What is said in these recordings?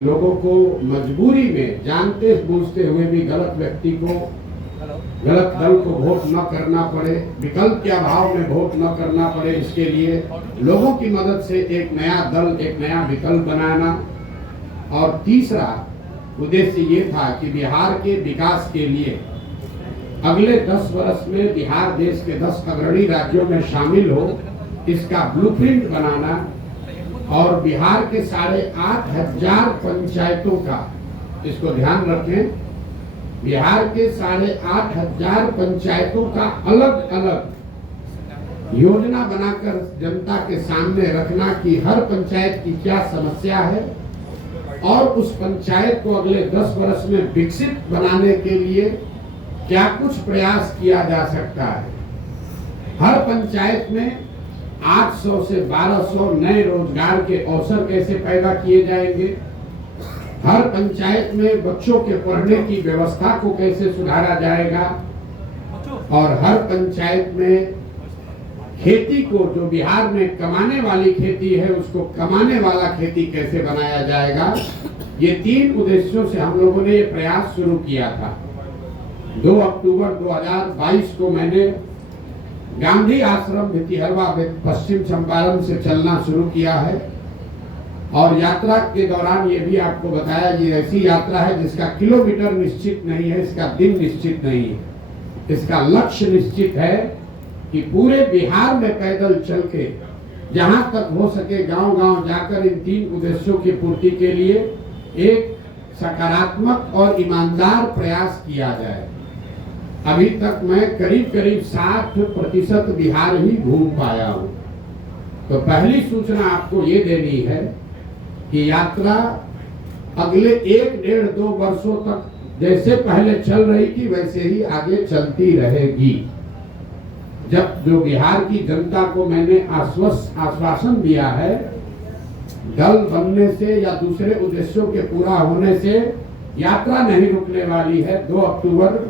लोगों को मजबूरी में जानते बूझते हुए भी गलत व्यक्ति को, गलत दल को वोट न करना पड़े, विकल्प के अभाव में वोट न करना पड़े, इसके लिए लोगों की मदद से एक नया दल, एक नया विकल्प बनाना। और तीसरा उद्देश्य ये था कि बिहार के विकास के लिए अगले 10 वर्ष में बिहार देश के 10 अग्रणी राज्यों में शामिल हो, इसका ब्लूप्रिंट बनाना। और बिहार के 8,500 पंचायतों का, इसको ध्यान रखें, बिहार के 8,500 पंचायतों का अलग अलग योजना बनाकर जनता के सामने रखना कि हर पंचायत की क्या समस्या है और उस पंचायत को अगले 10 वर्ष में विकसित बनाने के लिए क्या कुछ प्रयास किया जा सकता है। हर पंचायत में 800 से 1200 नए रोजगार के अवसर कैसे पैदा किए जाएंगे, हर पंचायत में बच्चों के पढ़ने की व्यवस्था को कैसे सुधारा जाएगा, और हर पंचायत में खेती को, जो बिहार में कमाने वाली खेती है, उसको कमाने वाला खेती कैसे बनाया जाएगा। ये 3 उद्देश्यों से हम लोगों ने ये प्रयास शुरू किया था। 2 अक्टूबर 2022 को मैंने गांधी आश्रम भितिहरवा पश्चिम चंपारण से चलना शुरू किया है। और यात्रा के दौरान ये भी आपको बताया, ये ऐसी यात्रा है जिसका किलोमीटर निश्चित नहीं है, इसका दिन निश्चित नहीं है, इसका लक्ष्य निश्चित है कि पूरे बिहार में पैदल चल के जहां तक हो सके गांव-गांव जाकर इन 3 उद्देश्यों की पूर्ति के लिए एक सकारात्मक और ईमानदार प्रयास किया जाए। अभी तक मैं करीब 60% बिहार ही घूम पाया हूँ। तो पहली सूचना आपको ये देनी है कि यात्रा अगले 1-1.5-2 वर्षों तक जैसे पहले चल रही थी वैसे ही आगे चलती रहेगी। जब जो बिहार की जनता को मैंने आश्वासन दिया है, दल बनने से या दूसरे उद्देश्यों के पूरा होने से यात्रा नहीं रुकने वाली है। 2 अक्टूबर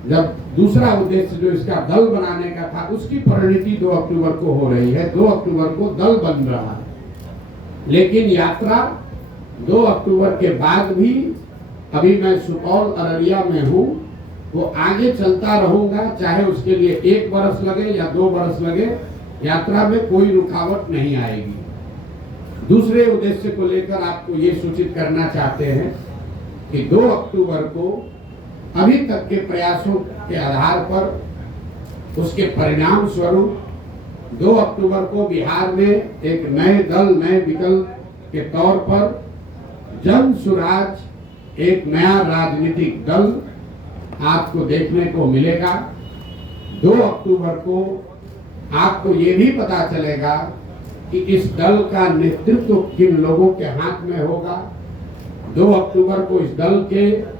जब दूसरा उद्देश्य जो इसका दल बनाने का था, उसकी परिणति 2 अक्टूबर को हो रही है। 2 अक्टूबर को दल बन रहा है, लेकिन यात्रा 2 अक्टूबर के बाद भी, अभी मैं सुपौल अररिया में हूँ, वो आगे चलता रहूंगा, चाहे उसके लिए 1 वर्ष लगे या 2 वर्ष लगे, यात्रा में कोई रुकावट नहीं आएगी। दूसरे उद्देश्य को लेकर आपको ये सूचित करना चाहते हैं कि 2 अक्टूबर को अभी तक के प्रयासों के आधार पर, उसके परिणाम स्वरूप 2 अक्टूबर को बिहार में एक नए दल, नए विकल्प के तौर पर जन सुराज, एक नया राजनीतिक दल आपको देखने को मिलेगा। 2 अक्टूबर को आपको ये भी पता चलेगा कि इस दल का नेतृत्व किन लोगों के हाथ में होगा। 2 अक्टूबर को इस दल के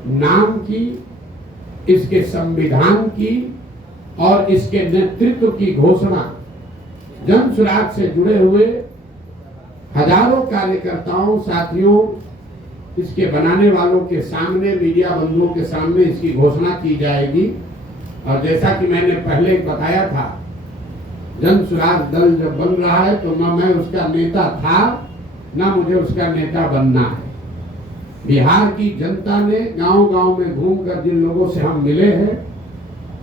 नाम की, इसके संविधान की और इसके नेतृत्व की घोषणा जन सुराज से जुड़े हुए हजारों कार्यकर्ताओं, साथियों, इसके बनाने वालों के सामने, मीडिया बंधुओं के सामने इसकी घोषणा की जाएगी। और जैसा कि मैंने पहले बताया था, जन सुराज दल जब बन रहा है तो न मैं उसका नेता था, न मुझे उसका नेता बनना है। बिहार की जनता ने गांव-गांव में घूमकर जिन लोगों से हम मिले हैं,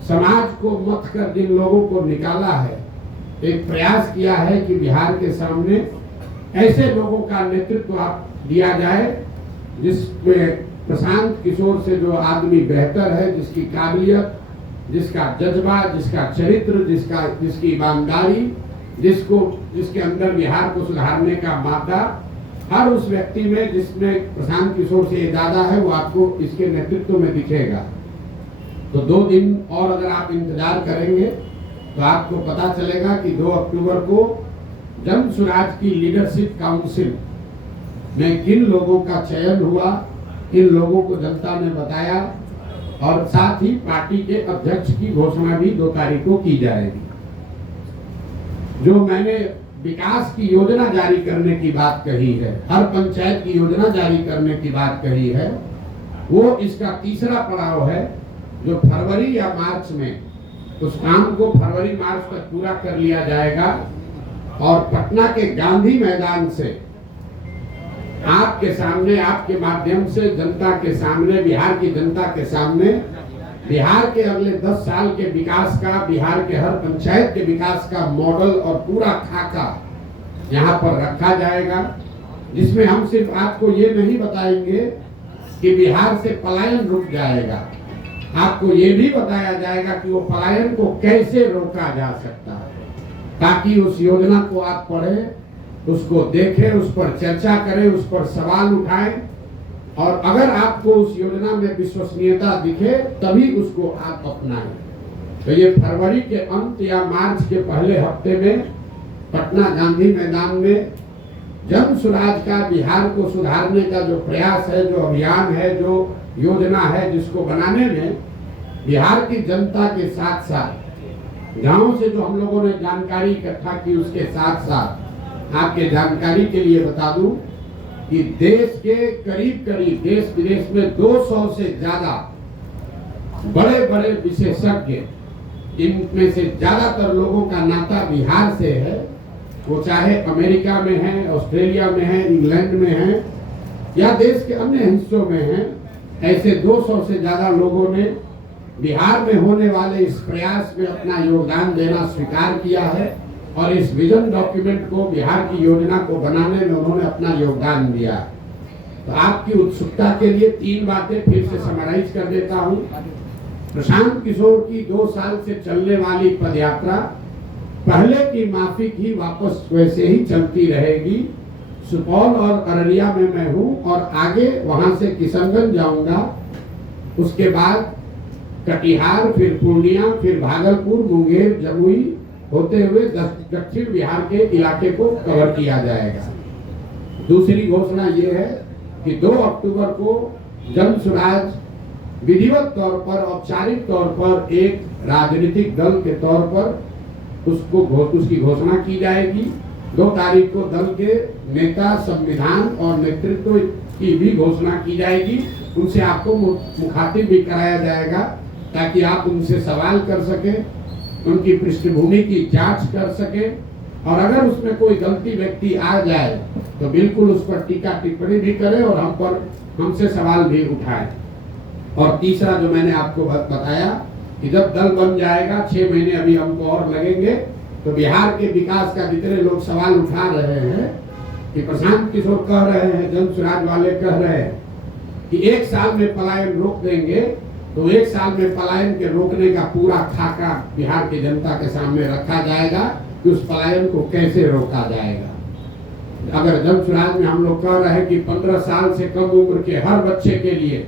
समाज को मत कर जिन लोगों को निकाला है, एक प्रयास किया है कि बिहार के सामने ऐसे लोगों का नेतृत्व दिया जाए जिसमें प्रशांत किशोर से जो आदमी बेहतर है, जिसकी काबिलियत, जिसका जज्बा, जिसका चरित्र, जिसकी ईमानदारी, जिसके अंदर बिहार को सुधारने का मादा हर उस व्यक्ति में जिसमें प्रशांत किशोर से ज्यादा है, वो आपको इसके नेतृत्व में दिखेगा। तो 2 दिन और अगर आप इंतजार करेंगे तो आपको पता चलेगा कि 2 अक्टूबर को जन सुराज की लीडरशिप काउंसिल में किन लोगों का चयन हुआ, किन लोगों को जनता ने बताया, और साथ ही पार्टी के अध्यक्ष की घोषणा भी 2 तारीख को की जाएगी। जो मैंने विकास की योजना जारी करने की बात कही है, हर पंचायत की योजना जारी करने की बात कही है, वो इसका तीसरा पड़ाव है, जो फरवरी या मार्च में, उस काम को फरवरी-मार्च तक पूरा कर लिया जाएगा। और पटना के गांधी मैदान से आपके सामने, आपके माध्यम से जनता के सामने, बिहार की जनता के सामने बिहार के अगले 10 साल के विकास का, बिहार के हर पंचायत के विकास का मॉडल और पूरा खाका यहाँ पर रखा जाएगा, जिसमें हम सिर्फ आपको ये नहीं बताएंगे कि बिहार से पलायन रुक जाएगा, आपको ये भी बताया जाएगा कि वो पलायन को कैसे रोका जा सकता है, ताकि उस योजना को आप पढ़ें, उसको देखें, उस पर चर्चा करें, उस पर सवाल उठाएं, और अगर आपको उस योजना में विश्वसनीयता दिखे तभी उसको आप अपनाएं। तो ये फरवरी के अंत या मार्च के पहले हफ्ते में पटना गांधी मैदान में जन स्वराज का, बिहार को सुधारने का जो प्रयास है, जो अभियान है, जो योजना है, जिसको बनाने में बिहार की जनता के साथ साथ गांव से जो हम लोगों ने जानकारी इकट्ठा की, उसके साथ साथ आपके जानकारी के लिए बता दूं कि देश के करीब देश विदेश में 200 से ज्यादा बड़े बड़े विशेषज्ञ, इनमें से ज्यादातर लोगों का नाता बिहार से है, वो चाहे अमेरिका में है, ऑस्ट्रेलिया में है, इंग्लैंड में है या देश के अन्य हिस्सों में है, ऐसे 200 से ज्यादा लोगों ने बिहार में होने वाले इस प्रयास में अपना योगदान देना स्वीकार किया है, और इस विजन डॉक्यूमेंट को, बिहार की योजना को बनाने में उन्होंने अपना योगदान दिया। तो आपकी उत्सुकता के लिए 3 बातें फिर से समराइज कर देता हूं। प्रशांत किशोर की 2 साल से चलने वाली पदयात्रा पहले की माफिक ही वापस वैसे ही चलती रहेगी। सुपौल और अररिया में मैं हूं और आगे वहां से किशनगंज जाऊंगा, उसके बाद कटिहार, फिर पूर्णिया, फिर भागलपुर, मुंगेर, जमुई होते हुए दक्षिण बिहार के इलाके को कवर किया जाएगा। दूसरी घोषणा ये है कि 2 अक्टूबर को जन स्वराज विधिवत तौर पर, औपचारिक तौर पर एक राजनीतिक दल के तौर पर उसकी घोषणा की जाएगी। 2 तारीख को दल के नेता, संविधान और नेतृत्व की भी घोषणा की जाएगी। उनसे आपको मुखातिब भी कराया जाएगा ताकि आप उनसे सवाल कर सकें, उनकी पृष्ठभूमि की जांच कर सके, और अगर उसमें कोई गलती व्यक्ति आ जाए तो बिल्कुल उस पर टीका टिप्पणी भी करे और हमसे सवाल भी उठाए। और तीसरा जो मैंने आपको बताया कि जब दल बन जाएगा, 6 महीने अभी हमको और लगेंगे, तो बिहार के विकास का जितने लोग सवाल उठा रहे हैं कि प्रशांत किशोर कह रहे हैं, जन स्वराज वाले कह रहे हैं कि 1 साल में पलायन रोक देंगे, तो 1 साल में पलायन के रोकने का पूरा खाका बिहार की जनता के सामने रखा जाएगा कि उस पलायन को कैसे रोका जाएगा। अगर जन स्वराज में हम लोग कह रहे हैं कि 15 साल से कम उम्र के हर बच्चे के लिए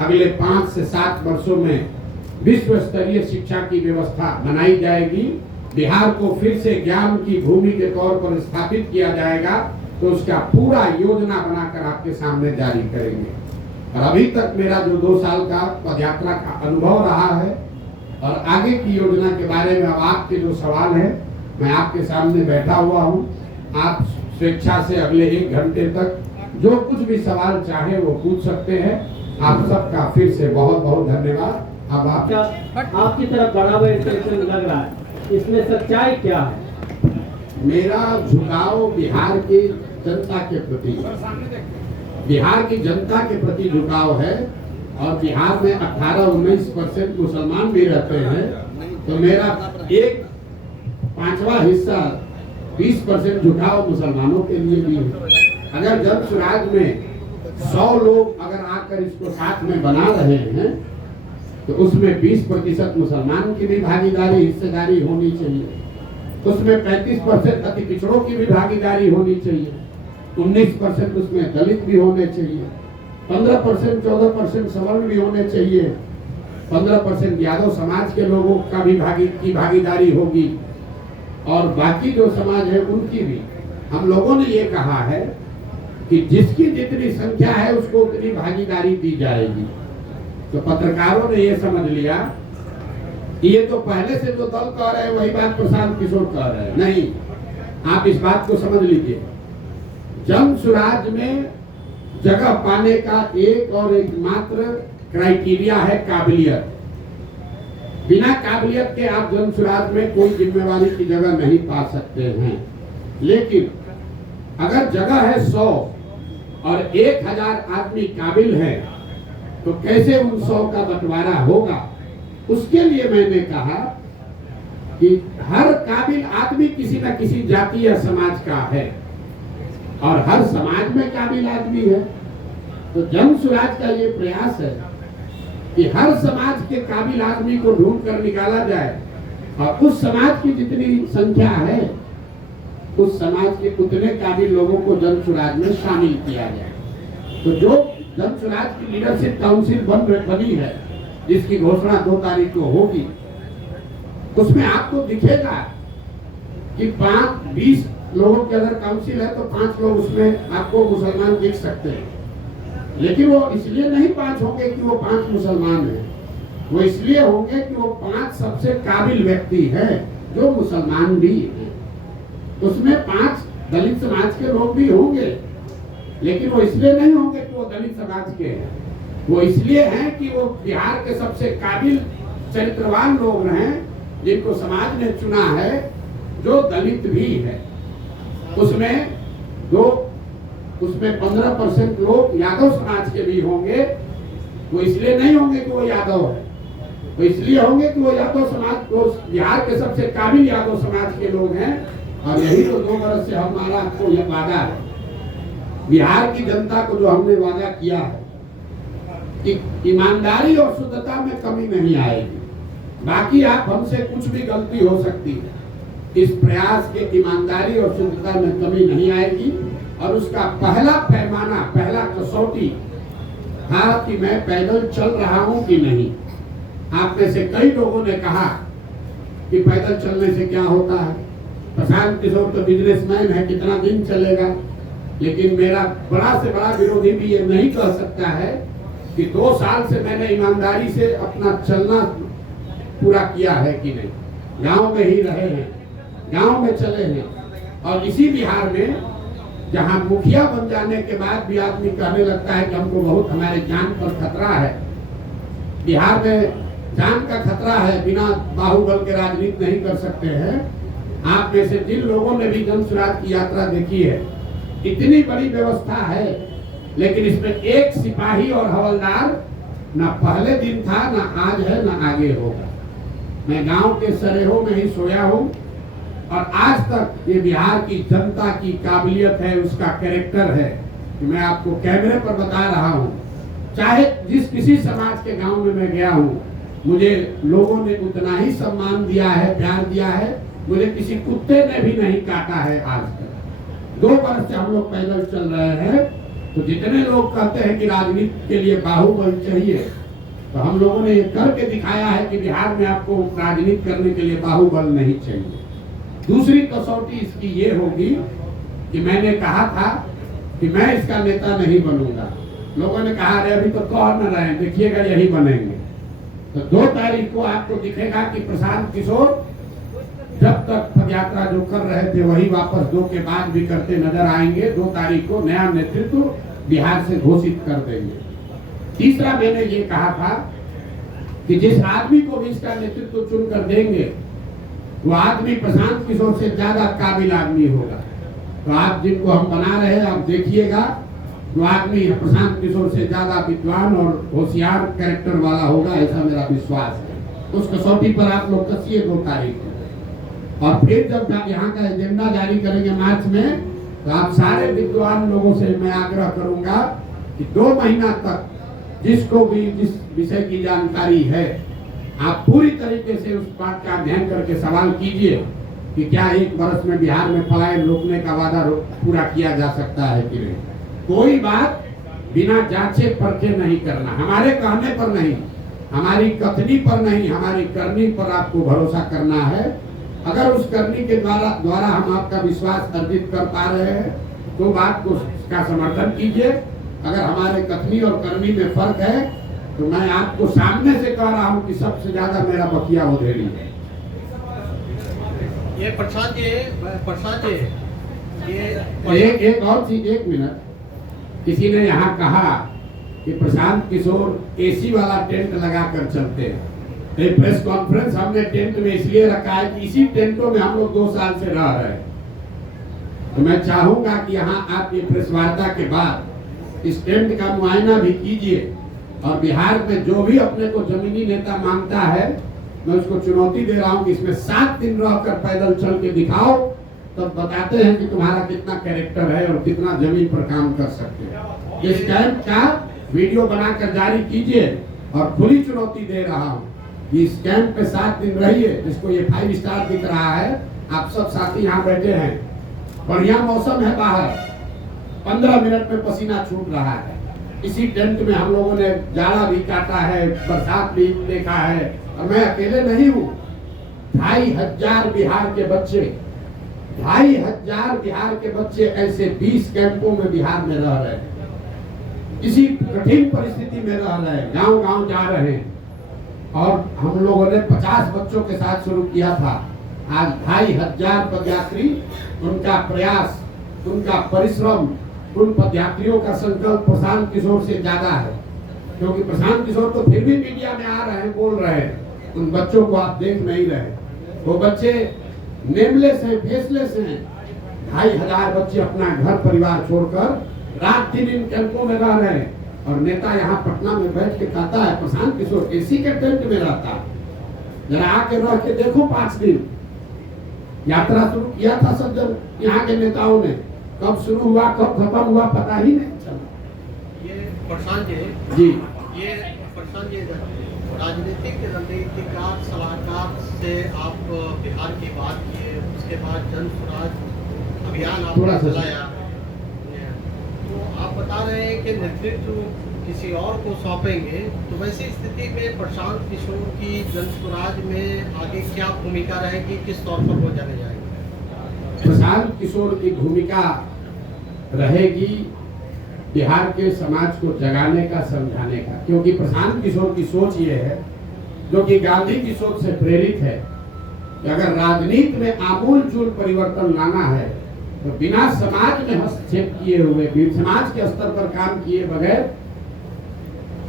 अगले 5 से 7 वर्षों में विश्व स्तरीय शिक्षा की व्यवस्था बनाई जाएगी, बिहार को फिर से ज्ञान की भूमि के तौर पर स्थापित किया जाएगा, तो उसका पूरा योजना बनाकर आपके सामने जारी करेंगे। और अभी तक मेरा जो 2 साल का पदयात्रा का अनुभव रहा है और आगे की योजना के बारे में अब आपके जो सवाल है, मैं आपके सामने बैठा हुआ हूँ। आप स्वेच्छा से अगले 1 घंटे तक जो कुछ भी सवाल चाहे वो पूछ सकते हैं। आप सबका फिर से बहुत बहुत धन्यवाद। अब आपकी तरफ बड़ा हुआ इंटेंशन लग रहा है, इसमें सच्चाई क्या है? मेरा झुकाव बिहार की जनता के प्रति, बिहार की जनता के प्रति झुकाव है, और बिहार में 18-19% मुसलमान भी रहते हैं, तो मेरा 1/5वां हिस्सा 20% झुकाव मुसलमानों के लिए भी है। अगर जन स्वराज में 100 लोग अगर आकर इसको साथ में बना रहे हैं, तो उसमें 20% मुसलमान की भी भागीदारी, हिस्सेदारी होनी चाहिए। उसमें 35% अति पिछड़ों की भी भागीदारी होनी चाहिए। 19% उसमें दलित भी होने चाहिए। 15%, 14% सवर्ण भी होने चाहिए। 15% यादव समाज के लोगों का भी भागीदारी होगी, और बाकी जो समाज है उनकी भी। हम लोगों ने ये कहा है कि जिसकी जितनी संख्या है उसको उतनी भागीदारी दी जाएगी। तो पत्रकारों ने ये समझ लिया कि ये तो पहले से जो दल कह रहे हैं वही बात प्रशांत किशोर कह रहे हैं। नहीं, आप इस बात को समझ लीजिए, जन स्वराज में जगह पाने का एक और एकमात्र क्राइटेरिया है काबिलियत। बिना काबिलियत के आप जन स्वराज में कोई जिम्मेवारी की जगह नहीं पा सकते हैं। लेकिन अगर जगह है 100 और 1000 आदमी काबिल है, तो कैसे उन 100 का बंटवारा होगा? उसके लिए मैंने कहा कि हर काबिल आदमी किसी न किसी जाति या समाज का है और हर समाज में काबिल आदमी है। तो जन सुराज का ये प्रयास है कि हर समाज के काबिल आदमी को ढूंढ कर निकाला जाए और उस समाज की जितनी संख्या है उस समाज के उतने काबिल लोगों को जन सुराज में शामिल किया जाए। तो जो जन सुराज की लीडरशिप काउंसिल बनी है, जिसकी घोषणा 2 तारीख को होगी, उसमें आपको दिखेगा कि 20 लोगों की अगर काउंसिल है तो 5 लोग उसमें आपको मुसलमान दिख सकते हैं। लेकिन वो इसलिए नहीं 5 होंगे कि वो 5 मुसलमान हैं, वो इसलिए होंगे कि वो 5 सबसे काबिल व्यक्ति हैं जो मुसलमान भी हैं। उसमें 5 दलित समाज के लोग भी होंगे, लेकिन वो इसलिए नहीं होंगे कि वो दलित समाज के हैं, वो इसलिए हैं कि वो बिहार के सबसे काबिल चरित्रवान लोग हैं जिनको समाज ने चुना है, जो दलित भी है। उसमें 15% लोग यादव समाज के भी होंगे। वो इसलिए नहीं होंगे कि वो यादव है, वो इसलिए होंगे कि वो यादव समाज को बिहार के सबसे काबिल यादव समाज के लोग हैं। और यही तो 2 बरस से हमारा आपको यह वादा है, बिहार की जनता को जो हमने वादा किया है कि ईमानदारी और शुद्धता में कमी नहीं आएगी। बाकी आप हमसे कुछ भी गलती हो सकती है, इस प्रयास के ईमानदारी और शुद्धता में कमी नहीं आएगी। और उसका पहला पैमाना, पहला कसौटी था कि मैं पैदल चल रहा हूं कि नहीं। आप में से कई लोगों ने कहा कि पैदल चलने से क्या होता है, प्रशांत किशोर तो बिजनेसमैन है, कितना दिन चलेगा। लेकिन मेरा बड़ा से बड़ा विरोधी भी ये नहीं कह सकता है कि 2 साल से मैंने ईमानदारी से अपना चलना पूरा किया है कि नहीं। गांव में ही रहे हैं, गांव में चले हैं। और इसी बिहार में जहां मुखिया बन जाने के बाद भी आदमी कहने लगता है कि हमको बहुत हमारे जान पर खतरा है, बिहार में जान का खतरा है, बिना बाहुबल के राजनीति नहीं कर सकते हैं। आप में से जिन लोगों ने भी जन सुराज की यात्रा देखी है, इतनी बड़ी व्यवस्था है, लेकिन इसमें एक सिपाही और हवलदार न पहले दिन था, न आज है, न आगे होगा। मैं गांव के सरेहों में ही सोया हूं और आज तक ये बिहार की जनता की काबिलियत है, उसका कैरेक्टर है कि मैं आपको कैमरे पर बता रहा हूं। चाहे जिस किसी समाज के गांव में मैं गया हूं, मुझे लोगों ने उतना ही सम्मान दिया है, प्यार दिया है। मुझे किसी कुत्ते ने भी नहीं काटा है आज तक। 2 वर्ष से हम लोग पैदल चल रहे हैं। तो जितने लोग कहते हैं कि राजनीति के लिए बाहुबल चाहिए, तो हम लोगों ने ये करके दिखाया है कि बिहार में आपको राजनीति करने के लिए बाहुबल नहीं चाहिए। दूसरी कसौटी इसकी ये होगी कि मैंने कहा था कि मैं इसका नेता नहीं बनूंगा। लोगों ने कहा अरे अभी तो कह न रहे, देखिएगा यही बनेंगे। तो 2 तारीख को आपको दिखेगा कि प्रशांत किशोर जब तक पदयात्रा जो कर रहे थे वही वापस 2 के बाद भी करते नजर आएंगे। 2 तारीख को नया नेतृत्व बिहार से घोषित कर देंगे। तीसरा मैंने ये कहा था कि जिस आदमी को भी इसका नेतृत्व चुन कर देंगे, वो आदमी प्रशांत किशोर से ज्यादा काबिल आदमी होगा। तो आप जिनको हम बना रहे हैं, आप देखिएगा, वो आदमी प्रशांत किशोर से ज्यादा विद्वान और होशियार कैरेक्टर वाला होगा, ऐसा मेरा विश्वास है। उस कसौटी पर आप लोग कसिए 2 तारीख को। और फिर जब यहाँ का एजेंडा जारी करेंगे मार्च में, तो आप सारे विद्वान लोगों से मैं आग्रह करूंगा कि 2 महीना तक जिसको भी जिस विषय की जानकारी है, आप पूरी तरीके से उस बात का अध्ययन करके सवाल कीजिए कि क्या 1 वर्ष में बिहार में पलायन रोकने का वादा पूरा किया जा सकता है कि नहीं। कोई बात बिना जांचे परखे नहीं करना, हमारे कहने पर नहीं, हमारी कथनी पर नहीं, हमारी करनी पर आपको भरोसा करना है। अगर उस करनी के द्वारा हम आपका विश्वास अर्जित कर पा रहे हैं, तो बात को का समर्थन कीजिए। अगर हमारे कथनी और करनी में फर्क है, तो मैं आपको सामने से कह रहा हूं कि सबसे ज्यादा मेरा बकिया उधेड़ी है। ये प्रसाद जी, एक और चीज, 1 मिनट। किसी ने यहाँ कहा कि प्रशांत किशोर एसी वाला टेंट लगा कर चलते हैं। एक प्रेस कॉन्फ्रेंस हमने टेंट में इसलिए रखा है कि इसी टेंटों में हम लोग 2 साल से रह रहे हैं। तो मैं चाहूंगा कि यहाँ आप ये प्रेस वार्ता के बाद इस टेंट का मुआयना भी कीजिए और बिहार में जो भी अपने को जमीनी नेता मांगता है, मैं उसको चुनौती दे रहा हूं कि इसमें 7 दिन रहकर पैदल चल के दिखाओ, तब बताते हैं कि तुम्हारा कितना कैरेक्टर है और कितना जमीन पर काम कर सकते हैं। इस कैंप का वीडियो बनाकर जारी कीजिए और खुली चुनौती दे रहा हूं कि इस कैंप पे 7 दिन रहिए। जिसको ये 5 स्टार दिख रहा है, आप सब साथी यहाँ बैठे हैं, बढ़िया मौसम है बाहर, 15 मिनट में पसीना छूट रहा है। इसी टेंट में हम लोगों ने जाड़ा भी काटा है, बरसात भी देखा है, और मैं अकेले नहीं हूँ। 2500 बिहार के बच्चे, 2500 बिहार के बच्चे ऐसे 20 कैंपों में बिहार में रह रहे हैं, इसी कठिन परिस्थिति में रह रहे हैं, गांव-गांव जा रहे हैं। और हम लोगों ने 50 बच्चों के साथ शुरू किया था, आज 2500 पदयात्री, उनका प्रयास, उनका परिश्रम, उन पदयात्रियों का संकल्प प्रशांत किशोर से ज्यादा है, क्योंकि प्रशांत किशोर तो फिर भी मीडिया में आ रहे हैं, बोल रहे हैं, उन बच्चों को आप देख नहीं रहे। वो बच्चे नेमलेस हैं, फेसलेस हैं। 2500 बच्चे अपना घर परिवार छोड़कर रात दिन इन कैंपों में रह रहे हैं, और नेता यहाँ पटना में बैठ के कहता है प्रशांत किशोर एसी के टेंट में रहता है। जरा आके रह के देखो 5 दिन। यात्रा शुरू किया था सब जब यहाँ के नेताओं ने, कब शुरू हुआ कब खत्म हुआ पता ही नहीं चला। ये प्रशांत जी, ये प्रशांत जी राजनीतिक रणनीतिकार सलाहकार से आप बिहार की बात किए, उसके बाद जन स्वराज अभियान आपने चलाया, तो आप बता रहे हैं कि नेतृत्व किसी और को सौंपेंगे, तो वैसी स्थिति में प्रशांत किशोर की जन स्वराज में आगे क्या भूमिका रहेगी, किस तौर पर वो जाने जाएंगे? प्रशांत किशोर की भूमिका रहेगी बिहार के समाज को जगाने का, समझाने का, क्योंकि प्रशांत किशोर की सोच ये है, जो कि गांधी की सोच से प्रेरित है, कि अगर राजनीति में आमूल-चूल परिवर्तन लाना है तो बिना समाज में हस्तक्षेप किए हुए, समाज के स्तर पर काम किए बगैर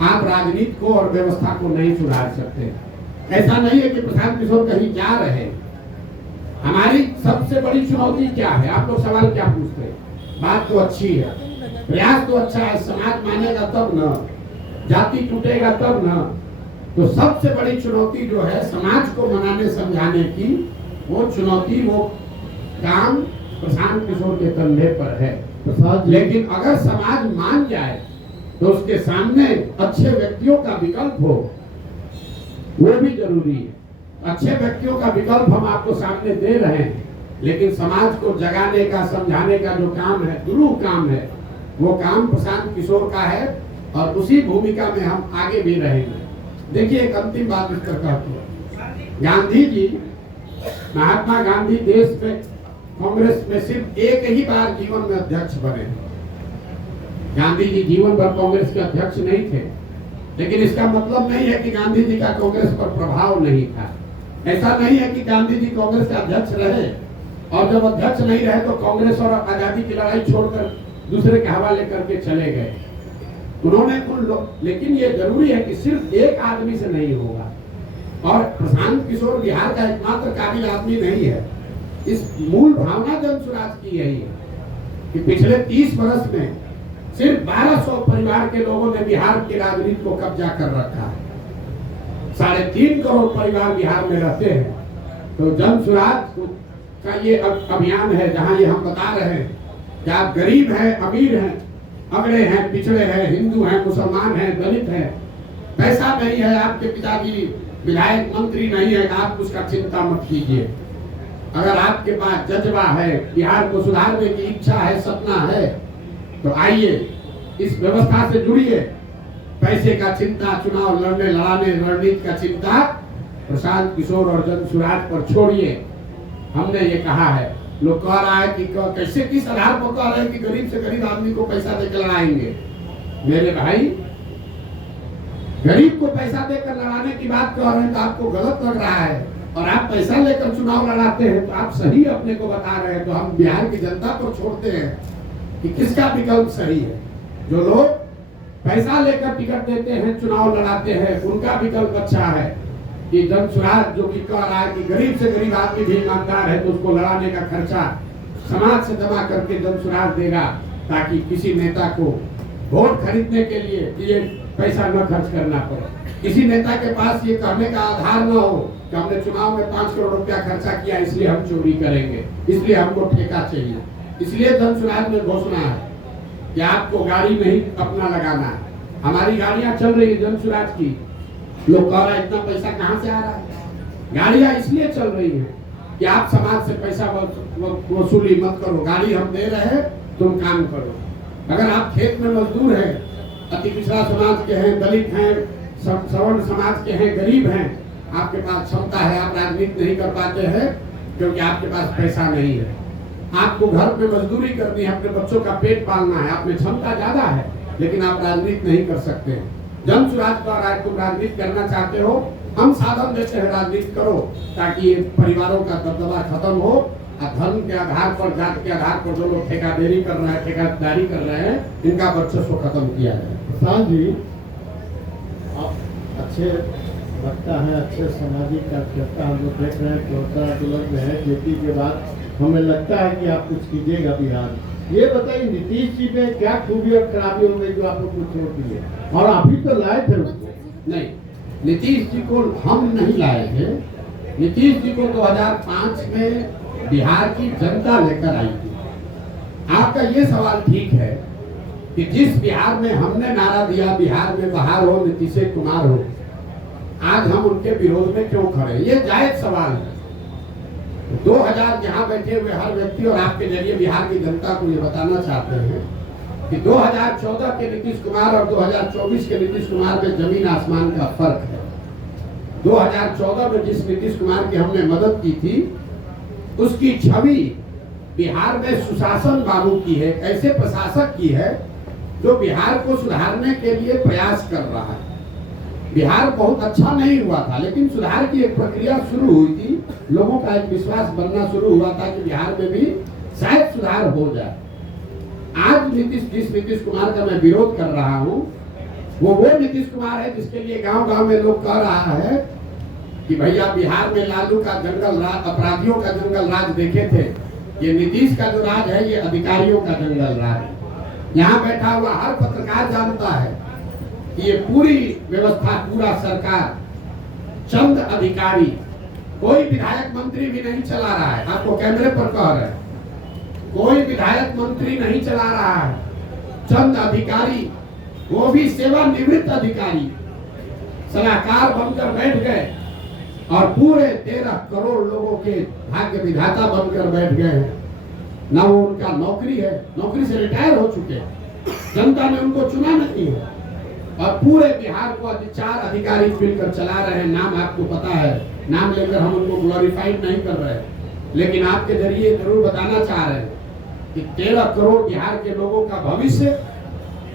आप राजनीति को और व्यवस्था को नहीं सुधार सकते। ऐसा नहीं है कि प्रशांत किशोर कहीं जा रहे हैं। हमारी सबसे बड़ी चुनौती क्या है? आप लोग सवाल क्या पूछते हैं? बात तो अच्छी है, प्रयास तो अच्छा है, समाज मानेगा तब न, जाति टूटेगा तब न। तो सबसे बड़ी चुनौती जो है समाज को मनाने समझाने की, वो चुनौती, वो काम प्रशांत किशोर के कंधे पर है। लेकिन अगर समाज मान जाए तो उसके सामने अच्छे व्यक्तियों का विकल्प हो, वो भी जरूरी है। अच्छे व्यक्तियों का विकल्प हम आपको सामने दे रहे हैं, लेकिन समाज को जगाने का, समझाने का जो काम है, दुरूह काम है, वो काम प्रशांत किशोर का है, और उसी भूमिका में हम आगे भी रहेंगे। देखिए, एक अंतिम बात इस पर कहती है, गांधी जी, महात्मा गांधी देश में कांग्रेस में सिर्फ एक ही बार जीवन में अध्यक्ष बने। गांधी जी जीवन भर कांग्रेस के अध्यक्ष नहीं थे, लेकिन इसका मतलब नहीं है कि गांधी जी का कांग्रेस पर प्रभाव नहीं था। ऐसा नहीं है कि गांधी जी कांग्रेस के अध्यक्ष रहे और जब अध्यक्ष नहीं रहे तो कांग्रेस और आजादी की लड़ाई छोड़कर दूसरे के हवाले करके चले गए। उन्होंने लेकिन ये जरूरी है कि सिर्फ एक आदमी से नहीं होगा, और प्रशांत किशोर बिहार का एकमात्र काबिल आदमी नहीं है। इस मूल भावना जन स्वराज की यही है कि पिछले 30 वर्ष में सिर्फ 1200 परिवार के लोगों ने बिहार की राजनीति को कब्जा कर रखा है। 3.5 करोड़ परिवार बिहार में रहते हैं। तो जन स्वराज का ये अभियान है, जहां ये हम बता रहे हैं कि आप गरीब हैं, अमीर हैं, अगड़े हैं, पिछड़े हैं, हिंदू हैं, मुसलमान हैं, दलित हैं, पैसा नहीं है, आपके पिताजी विधायक मंत्री नहीं है, आप उसका चिंता मत कीजिए। अगर आपके पास जज्बा है, बिहार को सुधारने की इच्छा है, सपना है, तो आइए इस व्यवस्था से जुड़िए। पैसे का चिंता, चुनाव लड़ने लड़ाने रणनीति का चिंता प्रशांत किशोर और जन स्वराज पर छोड़िए। हमने ये कहा है, लोग कह रहा है कि कैसे, किस आधार पर कह रहे हैं कि गरीब से गरीब आदमी को पैसा देकर लड़ाएंगे। मेरे भाई, गरीब को पैसा देकर लड़ाने की बात कह रहे हैं तो आपको गलत लग रहा है, और आप पैसा लेकर चुनाव लड़ाते हैं तो आप सही अपने को बता रहे हैं। तो हम बिहार की जनता को छोड़ते हैं कि किसका विकल्प सही है। जो लोग पैसा लेकर टिकट देते हैं, चुनाव लड़ाते हैं, उनका विकल्प अच्छा है कि जन स्वराज, जो कि कह रहा है कि गरीब से गरीब आदमी भी ईमानदार है तो उसको लड़ाने का खर्चा समाज से जमा करके जन स्वराज देगा, ताकि किसी नेता को वोट खरीदने के लिए कि ये पैसा न खर्च करना पड़े, किसी नेता के पास ये कहने का आधार न हो कि हमने चुनाव में 5 करोड़ रुपया खर्चा किया इसलिए हम चोरी करेंगे, इसलिए हमको ठेका चाहिए। इसलिए जन सुराज में घोषणा है कि आपको गाड़ी नहीं अपना लगाना है। हमारी गाड़ियां चल रही है जन सुराज की, लोग कह रहे हैं इतना पैसा कहाँ से आ रहा है। गाड़ियां इसलिए चल रही है कि आप समाज से पैसा वसूली मत करो, गाड़ी हम दे रहे हैं तुम काम करो। अगर आप खेत में मजदूर हैं, अति पिछड़ा समाज के हैं, दलित हैं, सवर्ण समाज के हैं, गरीब हैं, आपके पास क्षमता है, आप राजनीति नहीं कर पाते हैं क्योंकि आपके पास पैसा नहीं है। आपको घर में मजदूरी करनी है, अपने बच्चों का पेट पालना है, आप में क्षमता ज्यादा है लेकिन आप राजनीति नहीं कर सकते। जन सुराज का राज तुम राजनीति करना चाहते हो, हम साधन देते हैं, राजनीति करो ताकि ये परिवारों का दबदबा खत्म हो। धर्म के आधार पर, जात के आधार पर जो लोग ठेकेदारी कर रहे हैं, ठेकेदारी कर रहे हैं, इनका वर्चस्व खत्म किया जाए। प्रशांत जी, आप अच्छे वक्ता हैं, अच्छे सामाजिक कार्यकर्ता हम लोग देख रहे हैं, चौथा दुलंद में है खेती के बाद, हमें लगता है कि आप कुछ कीजिएगा बिहार। ये बताइए नीतीश जी में क्या खूबी और खराबी हो गई जो आप लोग को छोड़ दिए, और अभी तो लाए थे उसको? नहीं, नीतीश जी को हम नहीं लाए थे। नीतीश जी को 2005 में बिहार की जनता लेकर आई थी। आपका ये सवाल ठीक है कि जिस बिहार में हमने नारा दिया बिहार में बहार हो, नीतीश कुमार हो, आज हम उनके विरोध में क्यों खड़े, ये जायज सवाल है। 2000 जहां बैठे हुए हर व्यक्ति और आपके जरिए बिहार की जनता को ये बताना चाहते हैं कि 2014 के नीतीश कुमार और 2024 के नीतीश कुमार में जमीन आसमान का फर्क है। 2014 में जिस नीतीश कुमार की हमने मदद की थी, उसकी छवि बिहार में सुशासन बाबू की है, ऐसे प्रशासक की है जो बिहार को सुधारने के लिए प्रयास कर रहा है। बिहार बहुत अच्छा नहीं हुआ था लेकिन सुधार की एक प्रक्रिया शुरू हुई थी, लोगों का एक विश्वास बनना शुरू हुआ था कि बिहार में भी शायद सुधार हो जाए। आज जिस नीतीश कुमार का मैं विरोध कर रहा हूँ वो नीतीश कुमार है जिसके लिए गांव-गांव में लोग कह रहा है कि भैया बिहार में लालू का जंगल राज, अपराधियों का जंगल राज देखे थे, ये नीतीश का जो राज है ये अधिकारियों का जंगल राज। यहाँ बैठा हुआ हर पत्रकार जानता है कि ये पूरी व्यवस्था, पूरा सरकार चंद अधिकारी, कोई विधायक मंत्री भी नहीं चला रहा है। आपको कैमरे पर कह रहे हैं, कोई विधायक मंत्री नहीं चला रहा है, चंद अधिकारी, वो भी सेवानिवृत्त अधिकारी सलाहकार बनकर बैठ गए और पूरे 13 करोड़ लोगों के भाग्य विधाता बनकर बैठ गए हैं। ना वो उनका नौकरी है, नौकरी से रिटायर हो चुके हैं, जनता ने उनको चुना नहीं है और पूरे बिहार को 4 अधिकारी मिलकर चला रहे हैं। नाम आपको पता है, नाम लेकर हम उनको ग्लोरीफाइड नहीं कर रहे, लेकिन आपके जरिए जरूर बताना चाह रहे हैं कि 13 करोड़ बिहार के लोगों का भविष्य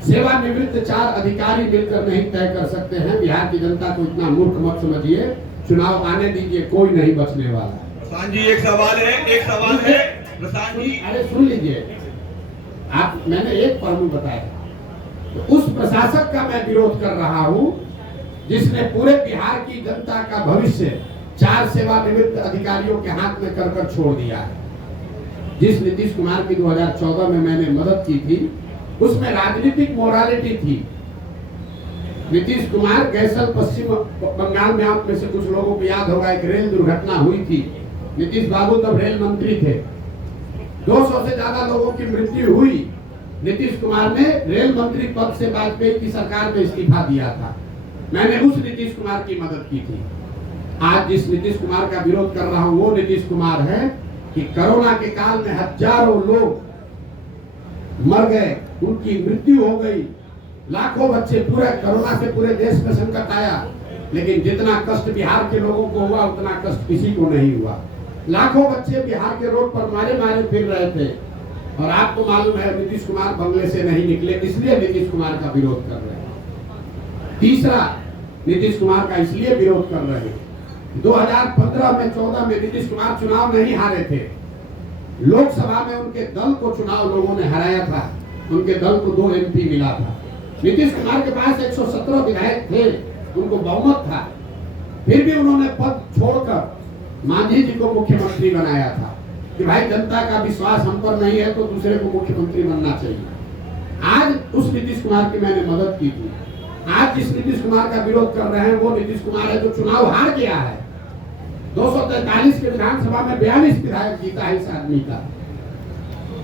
सेवानिवृत्त 4 अधिकारी मिलकर नहीं तय कर सकते हैं। बिहार की जनता को इतना मूर्ख मत समझिए, चुनाव आने दीजिए, कोई नहीं बचने वाला। प्रशांत जी, एक सवाल है प्रशांत जी, अरे सुन लीजिए, आप, मैंने एक पहलू बताया, तो उस प्रशासक का मैं विरोध कर रहा हूं जिसने पूरे बिहार की जनता का भविष्य 4 सेवानिवृत्त अधिकारियों के हाथ में कर छोड़ दिया है। जिस नीतीश कुमार की 2014 में मैंने मदद की थी उसमें राजनीतिक मोरालिटी थी। नीतीश कुमार गैसल पश्चिम बंगाल में, आप में से कुछ लोगों को याद होगा, एक रेल दुर्घटना हुई थी। नीतीश बाबू तब रेल मंत्री थे, 200 से ज्यादा लोगों की मृत्यु हुई। नीतीश कुमार ने रेल मंत्री पद से वाजपेयी की सरकार में इस्तीफा दिया था, मैंने उस नीतीश कुमार की मदद की थी। आज जिस नीतीश कुमार का विरोध कर रहा हूँ वो नीतीश कुमार है कि कोरोना के काल में हजारों लोग मर गए, उनकी मृत्यु हो गई, लाखों बच्चे, पूरे कोरोना से पूरे देश में संकट आया, लेकिन जितना कष्ट बिहार के लोगों को हुआ उतना कष्ट किसी को नहीं हुआ। लाखों बच्चे बिहार के रोड पर मारे फिर रहे थे और आपको मालूम है नीतीश कुमार बंगले से नहीं निकले, इसलिए नीतीश कुमार का विरोध कर रहे हैं। तीसरा, नीतीश कुमार का इसलिए विरोध कर रहे हैं, 2015 में 14 में नीतीश कुमार चुनाव नहीं हारे थे, लोकसभा में उनके दल को चुनाव लोगों ने हराया था, उनके दल को 2 MP मिला था। नीतीश कुमार के पास 117 विधायक थे, उनको बहुमत था, फिर भी उन्होंने पद छोड़कर मांझी जी को मुख्यमंत्री बनाया था कि भाई जनता का विश्वास हम पर नहीं है तो दूसरे को मुख्यमंत्री बनना चाहिए। आज उस नीतीश कुमार की मैंने मदद की थी। आज जिस नीतीश कुमार का विरोध कर रहे हैं वो नीतीश कुमार है जो चुनाव हार गया है। 243 के विधानसभा में 42 विधायक जीता है इस आदमी का।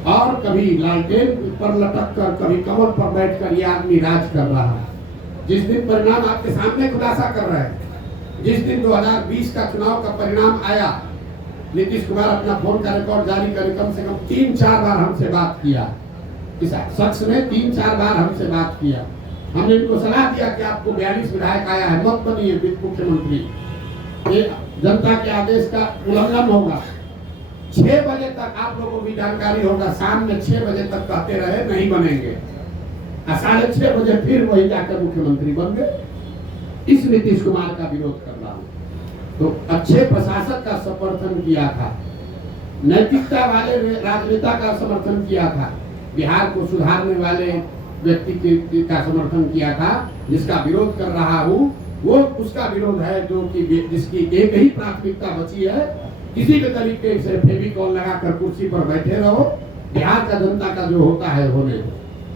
और कभी लालटेन पर लटक कर, कभी कमल पर बैठकर ये आदमी राज कर रहा है। जिस दिन परिणाम आपके सामने खुलासा कर रहे हैं, जिस दिन 2020 का चुनाव का परिणाम आया, नीतीश कुमार अपना फोन का रिकॉर्ड जारी करे, कम से कम 3-4 बार हमसे बात किया। इस शख्स ने 3-4 बार हमसे बात किया। हमने इनको सलाह दिया कि आपको 42 विधायक आया है, मत बनिए मुख्यमंत्री, ये जनता के आदेश का उल्लंघन होगा। 6 बजे तक आप लोगों को भी जानकारी होगा, शाम में 6 बजे तक कहते रहे नहीं बनेंगे, 6:30 बजे फिर वही जाकर मुख्यमंत्री बन गए। इस नीतीश कुमार का विरोध कर रहा हूं। तो अच्छे प्रशासक का समर्थन किया था, नैतिकता वाले राजनेता का समर्थन किया था, बिहार को सुधारने वाले व्यक्ति का समर्थन किया था। जिसका विरोध कर रहा हूँ वो उसका विरोध है जो कि जिसकी एक ही प्राथमिकता बची है, किसी भी तरीके से फेविकॉल लगाकर कुर्सी पर बैठे रहो, बिहार का जनता का जो होता है होने दो।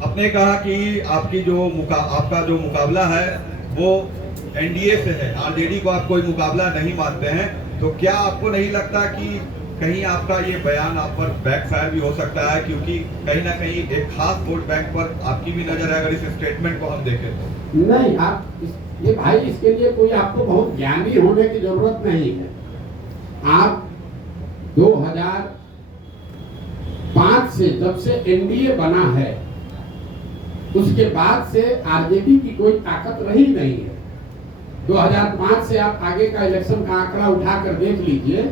आपने कहा कि आपका जो मुकाबला है वो एनडीए से है, आरजेडी को आप कोई मुकाबला नहीं मानते हैं, तो क्या आपको नहीं लगता कि कहीं आपका ये बयान आप पर बैकफायर भी हो सकता है, क्योंकि कहीं ना कहीं एक खास वोट बैंक पर आपकी भी नजर है अगर इस स्टेटमेंट को हम देखें तो? नहीं, आप ये भाई इसके लिए कोई आपको बहुत ज्ञानी होने की जरूरत नहीं है। आप 2005 से जब से एनडीए बना है उसके बाद से आरजेडी की कोई ताकत रही नहीं है। 2005 से आप आगे का इलेक्शन का आंकड़ा उठाकर देख लीजिए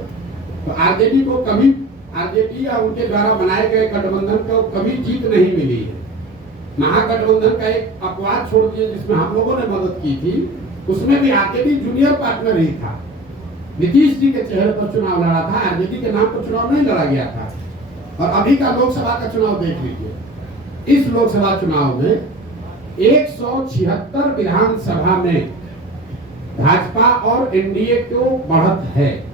तो आरजेडी को कभी, आरजेडी या उनके द्वारा बनाए गए गठबंधन को कभी जीत नहीं मिली है। महागठबंधन का एक अपवाद छोड़ दिए जिसमें हम लोगों ने मदद की थी, उसमें भी आरजेडी जूनियर पार्टनर ही था। नीतीश जी के चेहरे पर चुनाव लड़ा था, आरजेडी के नाम पर चुनाव नहीं लड़ा गया था। और अभी का लोकसभा का चुनाव देख लीजिए, इस लोकसभा चुनाव में 176 विधानसभा में भाजपा और एनडीए को बढ़त है।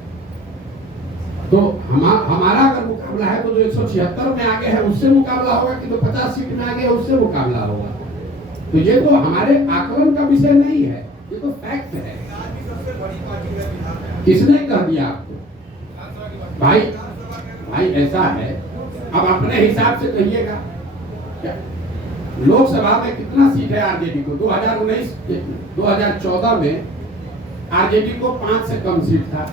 तो हमारा अगर मुकाबला है तो जो 176 में आगे है उससे मुकाबला होगा कि जो 50 सीट में आगे है उससे मुकाबला होगा। तो ये तो हमारे आकलन का विषय नहीं है, ये तो फैक्ट है। किसने कह दिया आपको? भाई ऐसा है, अब अपने हिसाब से कहिएगा। लोकसभा में कितना सीट है आरजेडी को? 2014 में आरजेडी को 5 से कम सीट था,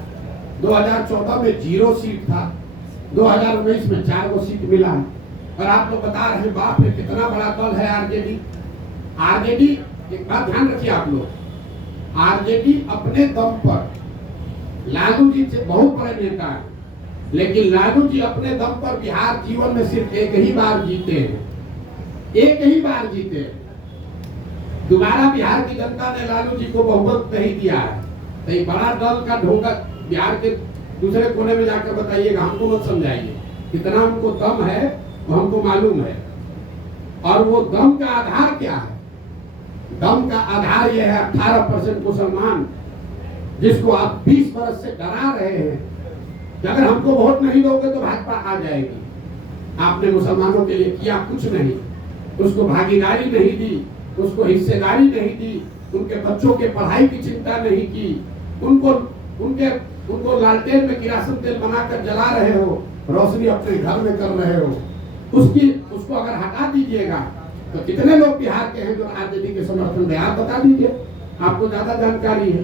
2014 में 0 सीट था, 2019 में 4 को सीट मिला। और आप लोग बता रहे हैं बाप रे कितना बड़ा दल है आरजेडी। आरजेडी, एक बात ध्यान रखिए आप लोग, आरजेडी अपने दम पर, लालू जी से बहुत बड़े नेता हैं, लेकिन लालू जी अपने दम पर बिहार जीवन में सिर्फ एक ही बार जीते हैं, एक ही बार जीते। दोबारा बिहार की जनता ने लालू जी को बहुमत नहीं दिया है। तो एक बड़ा दल का ढोंगा बिहार के दूसरे कोने में जाकर बताइएगा, हमको मत समझाइए। कितना उनको दम है वो हमको मालूम है। और वो दम का आधार क्या है? दम का आधार यह है 18% मुसलमान, जिसको आप 20 बरस से डरा रहे हैं कि अगर हमको वोट नहीं दोगे तो भाजपा आ जाएगी। आपने मुसलमानों के लिए किया कुछ नहीं, उसको भागीदारी नहीं दी, उसको हिस्सेदारी नहीं दी, उनके बच्चों के पढ़ाई की चिंता नहीं की, उनको लालटेन में किरासन तेल बनाकर जला रहे हो, रोशनी अपने घर में कर रहे हो। उसको अगर हटा दीजिएगा तो कितने लोग बिहार के हैं जो आरजेडी के समर्थन में? आप बता दीजिए, आपको ज्यादा जानकारी है।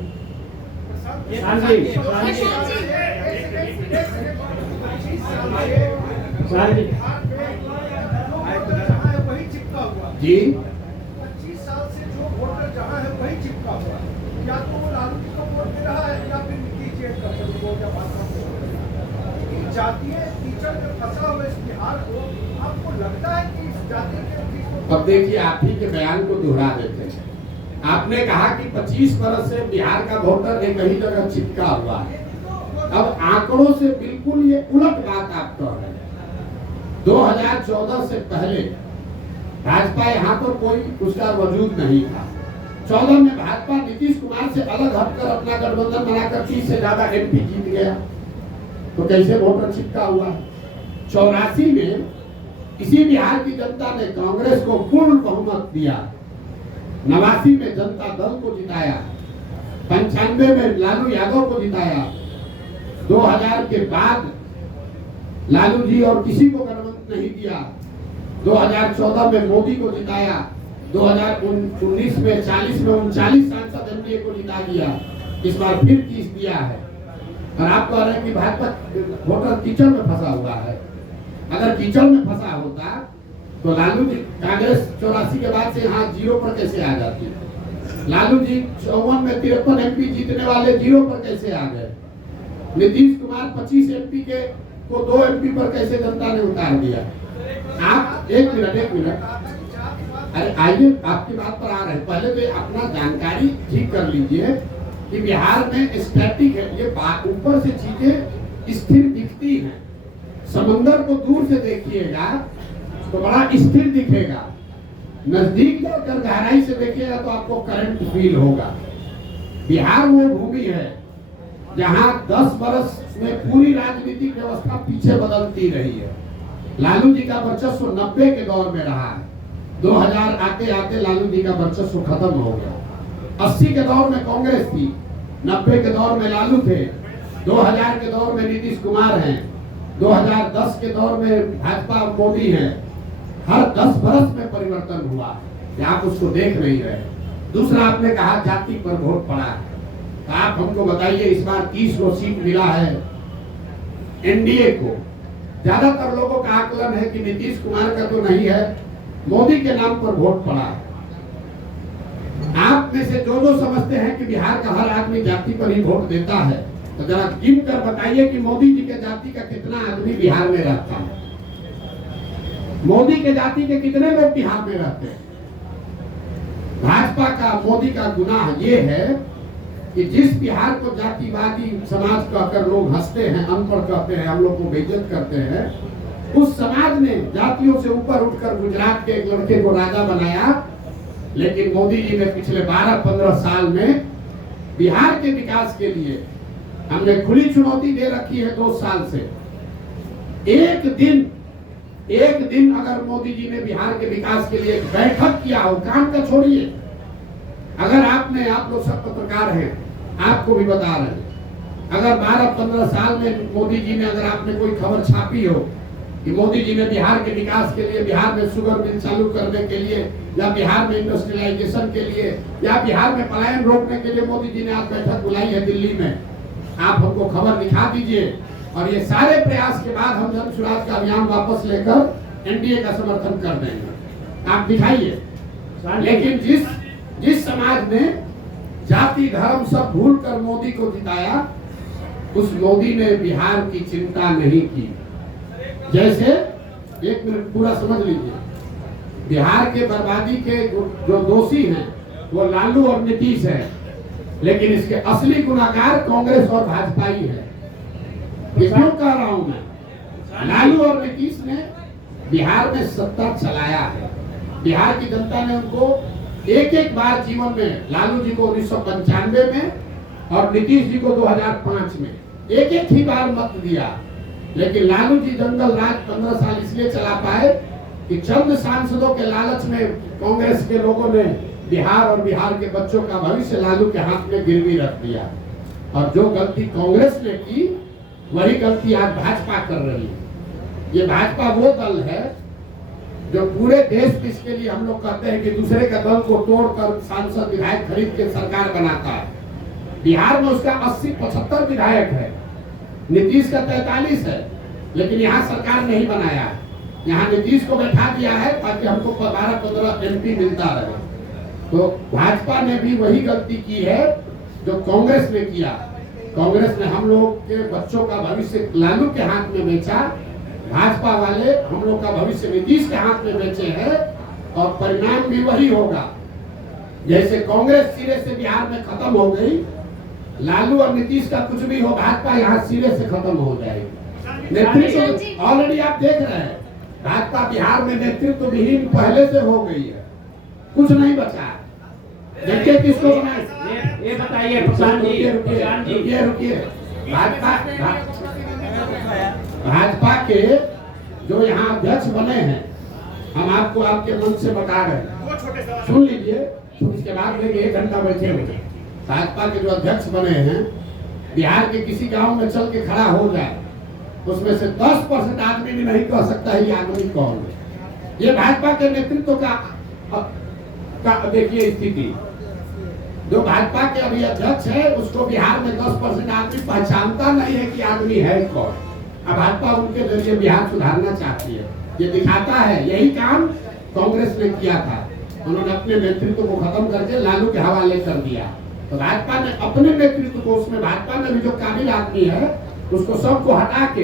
जी 25 साल से जो वोटर जहाँ है वही चिपका हुआ, या तो वो लालू जी को वोट दे रहा है या फिर नीतीश जी को या भाजपा को। जातीय कीचड़ में फंसा हुआ इस बिहार को, आपको लगता है कि इस जाति के? अब देखिए, आप ही के बयान को दोहरा देते हैं। आपने कहा कि 25 बरस से बिहार का वोटर एक ही जगह चिपका हुआ है। अब आंकड़ों से बिल्कुल ये उलट बात आप कह रहे हैं। 2014 से पहले भाजपा यहाँ पर कोई उसका वजूद नहीं था। 14 में भाजपा नीतीश कुमार से अलग हटकर अपना गठबंधन बनाकर 30 से ज्यादा एमपी जीत गया। तो कैसे वोटर चिपका हुआ? 84 में इसी बिहार की जनता ने कांग्रेस को पूर्ण बहुमत दिया। 89 में जनता दल को जिताया, 95 में लालू यादव को जिताया, 2000 के बाद लालू जी और किसी को गठबंधन नहीं दिया, 2014 में मोदी को जिताया, 2019 में 40 में 39 सांसद एनडीए को जिता दिया, इस बार फिर 30 दिया है। और आप कह रहे हैं कि भाजपा वोटर कीचड़ में फंसा हुआ है। अगर कीचड़ में फंसा होता तो लालू जी कांग्रेस 84 के बाद से यहाँ 0 पर कैसे आ जाती? लालू जी 54 में 53 एमपी जीतने वाले 0 पर कैसे आ गए? नीतीश कुमार 25 एमपी के को 2 एमपी पर कैसे जनता ने उतार दिया? आप एक मिनट, अरे आइए आपकी बात पर आ रहे हैं। पहले तो अपना जानकारी ठीक कर लीजिए कि बिहार में स्टैटिक है, ये ऊपर से चीजें स्थिर दिखती हैं। समंदर को दूर से देखिएगा तो बड़ा स्थिर दिखेगा, नजदीक जाकर गहराई से देखिएगा तो आपको करंट फील होगा। बिहार वो भूमि है जहां 10 वर्ष में पूरी राजनीतिक व्यवस्था पीछे बदलती रही है। लालू जी का वर्चस्व 90 के दौर में रहा है, 2000 आते आते लालू जी का वर्चस्व खत्म हो गया। 80 के दौर में कांग्रेस थी, 90 के दौर में लालू थे, 2000 के दौर में नीतीश कुमार हैं, 2010 के दौर में भाजपा मोदी हैं। हर 10 वर्ष में परिवर्तन हुआ है, आप उसको देख नहीं रहे। दूसरा, आपने कहा जाति पर वोट पड़ा है, तो आप हमको बताइए इस बार 30 गो सीट मिला है एनडीए को। ज्यादातर लोगों का आकलन है कि नीतीश कुमार का तो नहीं है, मोदी के नाम पर वोट पड़ा है। आप में से जो समझते हैं कि बिहार का हर आदमी जाति पर ही वोट देता है, तो जरा गिन कर बताइए कि मोदी जी के जाति का कितना आदमी बिहार में रहता है? मोदी के जाति के कितने लोग बिहार में रहते हैं? भाजपा का, मोदी का गुनाह ये है कि जिस बिहार को जातिवादी समाज कहकर लोग हंसते हैं, अनपढ़ कहते हैं, हम लोग को बेइज्जत करते हैं, उस समाज ने जातियों से ऊपर उठकर गुजरात के एक लड़के को राजा बनाया। लेकिन मोदी जी ने पिछले 12-15 साल में बिहार के विकास के लिए हमने खुली चुनौती दे रखी है 2 साल से। एक दिन अगर मोदी जी ने बिहार के विकास के लिए एक बैठक किया हो, काम का छोड़िए, अगर आप लोग सब पत्रकार हैं, आपको भी बता रहे हैं, अगर 12-15 साल में मोदी जी ने, अगर आपने कोई खबर छापी हो कि मोदी जी ने बिहार के विकास के लिए, बिहार में शुगर मिल चालू करने के लिए, या बिहार में इंडस्ट्रियलाइजेशन के लिए, या बिहार में पलायन रोकने के लिए मोदी जी ने आज बैठक बुलाई है दिल्ली में, आप हमको खबर दिखा दीजिए। और ये सारे प्रयास के बाद हम जन स्वराज का अभियान वापस लेकर एनडीए का समर्थन कर देंगे, आप दिखाइए। लेकिन जिस समाज ने जाति धर्म सब भूल कर मोदी को जिताया, उस मोदी ने बिहार की चिंता नहीं की। जैसे, एक मिनट पूरा समझ लीजिए, बिहार के बर्बादी के जो दोषी हैं वो लालू और नीतीश है, लेकिन इसके असली गुनाहगार कांग्रेस और भाजपा ही है। ये क्यों कह रहा हूं मैं? लालू और नीतीश ने बिहार में सत्ता चलाया है। बिहार की जनता ने उनको एक बार जीवन में, लालू जी को 1995 में और नीतीश जी को 2005 में एक ही बार मत दिया। लेकिन लालू जी जंगल राज 15 साल इसलिए चला पाए कि चंद सांसदों के लालच में कांग्रेस के लोगों ने बिहार और बिहार के बच्चों का भविष्य लालू के हाथ में गिरवी रख दिया। और जो गलती कांग्रेस ने की, वही गलती आज भाजपा कर रही है। ये भाजपा वो दल है जो पूरे देश में, इसके लिए हम लोग कहते हैं कि दूसरे का दल को तोड़कर सांसद विधायक खरीद के सरकार बनाता है। बिहार में उसका 80-75 विधायक है, नीतीश का 43 है, लेकिन यहाँ सरकार नहीं बनाया है। यहाँ नीतीश को बैठा दिया है ताकि हमको 12-15 एमपी मिलता रहे। तो भाजपा ने भी वही गलती की है जो कांग्रेस ने किया। कांग्रेस ने हम लोग के बच्चों का भविष्य लालू के हाथ में बेचा, भाजपा वाले हम लोग का भविष्य नीतीश के हाथ में बेचे हैं, और परिणाम भी वही होगा। जैसे कांग्रेस सिरे से बिहार में खत्म हो गई, लालू और नीतीश का कुछ भी हो, भाजपा यहाँ सिरे से खत्म हो जाएगी। नेतृत्व ऑलरेडी आप देख रहे हैं, भाजपा बिहार में नेतृत्व विहीन पहले से हो गई है, कुछ नहीं बचा। देखिए किसको बनाए, ये बताइए प्रधान जी, रुकिए। भाजपा के जो यहाँ अध्यक्ष बने हैं, हम आपको आपके मन से बता रहे हैं, सुन लीजिए, उसके बाद में 1 घंटा बैठे हुए। भाजपा के जो अध्यक्ष बने हैं, बिहार के किसी गांव में चल के खड़ा हो जाए, उसमें से 10% आदमी भी नहीं कह सकता है ये आदमी कौन है। ये भाजपा के नेतृत्व का देखिए स्थिति। जो भाजपा के अभी अध्यक्ष है, उसको बिहार में 10% आदमी पहचानता नहीं है कि आदमी है कौन। अब भाजपा उनके जरिए बिहार सुधारना चाहती है, ये दिखाता है। यही काम कांग्रेस ने किया था, उन्होंने अपने नेतृत्व को खत्म करके लालू के हवाले कर दिया। तो भाजपा ने अपने नेतृत्व को, उसमें भाजपा में भी जो काबिल आदमी है उसको सबको हटा के